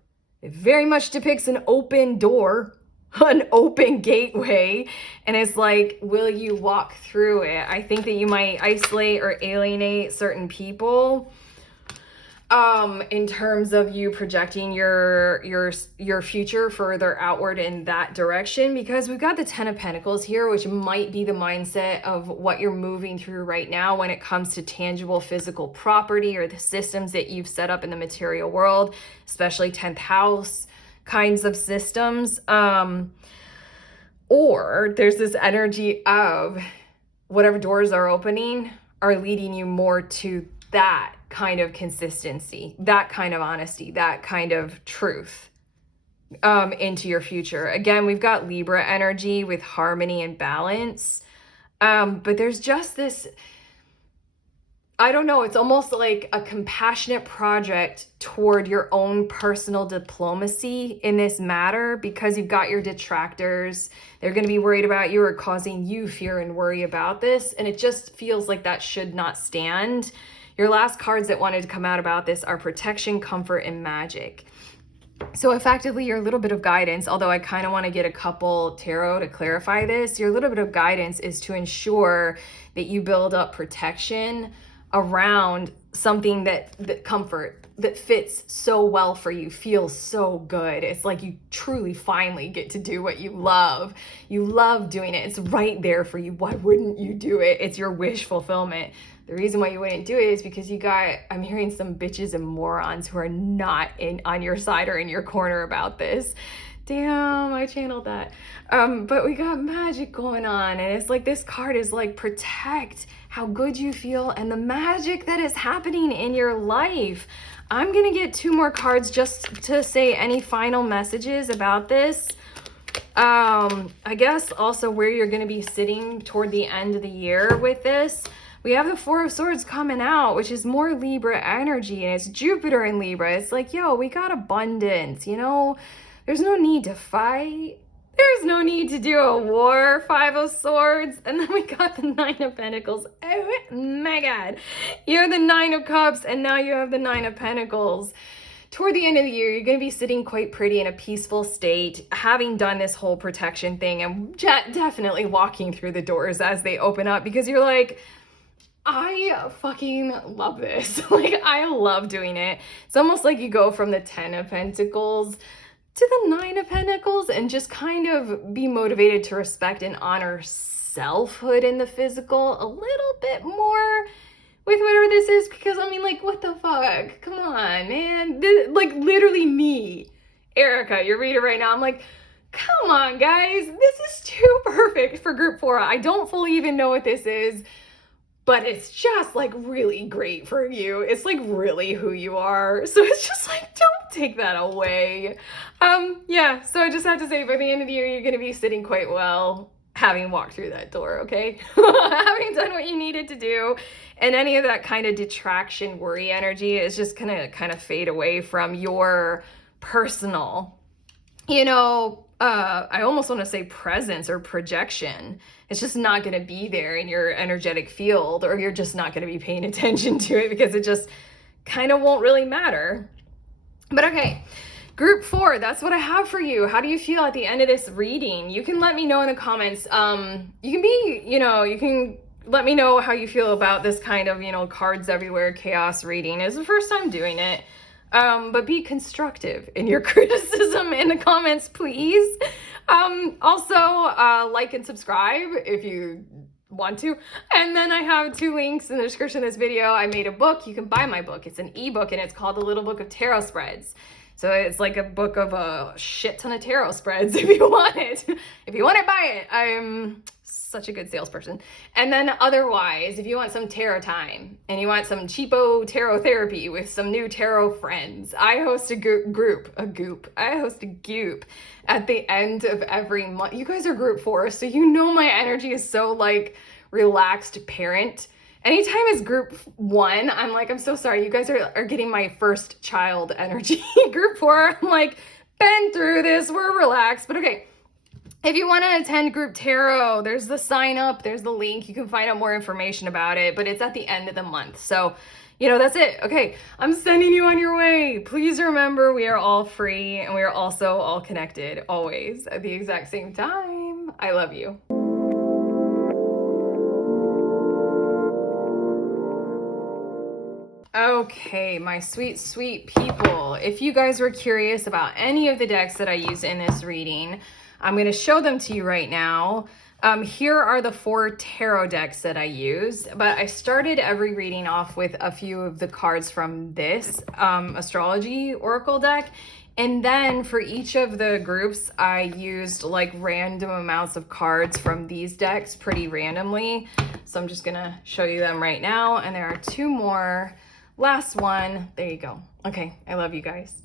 It very much depicts an open door, an open gateway, and it's like, will you walk through it? I think that you might isolate or alienate certain people in terms of you projecting your future further outward in that direction, because we've got the Ten of Pentacles here, which might be the mindset of what you're moving through right now when it comes to tangible physical property or the systems that you've set up in the material world, especially 10th house kinds of systems. Or there's this energy of whatever doors are opening are leading you more to that kind of consistency, that kind of honesty, that kind of truth into your future. Again, we've got Libra energy with harmony and balance. But there's just this, I don't know, it's almost like a compassionate project toward your own personal diplomacy in this matter, because you've got your detractors. They're going to be worried about you or causing you fear and worry about this. And it just feels like that should not stand. Your last cards that wanted to come out about this are protection, comfort, and magic. So effectively, your little bit of guidance, although I kind of want to get a couple tarot to clarify this, your little bit of guidance is to ensure that you build up protection around something that comfort, that fits so well for you, feels so good. It's like you truly finally get to do what you love. You love doing it. It's right there for you. Why wouldn't you do it? It's your wish fulfillment. The reason why you wouldn't do it is because you got, I'm hearing some bitches and morons who are not on your side or in your corner about this. Damn, I channeled that. But we got magic going on, and it's like this card is like protect how good you feel and the magic that is happening in your life. I'm gonna get two more cards just to say any final messages about this. I guess also where you're gonna be sitting toward the end of the year with this. We have the Four of Swords coming out, which is more Libra energy, and it's Jupiter in Libra. It's like, yo, we got abundance, There's no need to fight. There's no need to do a war. Five of Swords. And then we got the Nine of Pentacles. Oh my God. You have the Nine of Cups, and now you have the Nine of Pentacles. Toward the end of the year, you're going to be sitting quite pretty in a peaceful state, having done this whole protection thing and definitely walking through the doors as they open up, because you're like, I fucking love this. Like, I love doing it. It's almost like you go from the 10 of Pentacles to the 9 of Pentacles and just kind of be motivated to respect and honor selfhood in the physical a little bit more with whatever this is, because I mean, like, what the fuck? Come on, man. Like, literally me, Erica, your reader right now, I'm like, come on, guys. This is too perfect for group 4. I don't fully even know what this is, but it's just like really great for you. It's like really who you are. So it's just like, don't take that away. Yeah, so I just have to say by the end of the year, you're going to be sitting quite well having walked through that door, okay? Having done what you needed to do, and any of that kind of detraction, worry energy is just gonna kind of fade away from your personal, I almost want to say presence or projection. It's just not going to be there in your energetic field, or you're just not going to be paying attention to it because it just kind of won't really matter. But okay, group 4, that's what I have for you. How do you feel at the end of this reading? You can let me know in the comments. You can let me know how you feel about this kind of, cards everywhere, chaos reading. It's the first time doing it. But be constructive in your criticism in the comments, please. Also, like and subscribe if you want to. And then I have 2 links in the description of this video. I made a book. You can buy my book. It's an ebook, and it's called The Little Book of Tarot Spreads. So it's like a book of a shit ton of tarot spreads if you want it. If you want it, buy it. I'm such a good salesperson. And then otherwise, if you want some tarot time and you want some cheapo tarot therapy with some new tarot friends, I host a goop at the end of every month. You guys are group 4, so my energy is so like relaxed parent. Anytime it's group 1, I'm like, I'm so sorry. You guys are getting my first child energy. Group 4, I'm like, been through this. We're relaxed. But okay, if you want to attend group tarot, there's the sign up. There's the link. You can find out more information about it. But it's at the end of the month. So, that's it. Okay, I'm sending you on your way. Please remember, we are all free. And we are also all connected always at the exact same time. I love you. Okay, my sweet, sweet people, if you guys were curious about any of the decks that I use in this reading, I'm going to show them to you right now. Here are the 4 tarot decks that I used, but I started every reading off with a few of the cards from this astrology oracle deck. And then for each of the groups, I used like random amounts of cards from these decks pretty randomly. So I'm just going to show you them right now. And there are 2 more. Last one. There you go. Okay, I love you guys.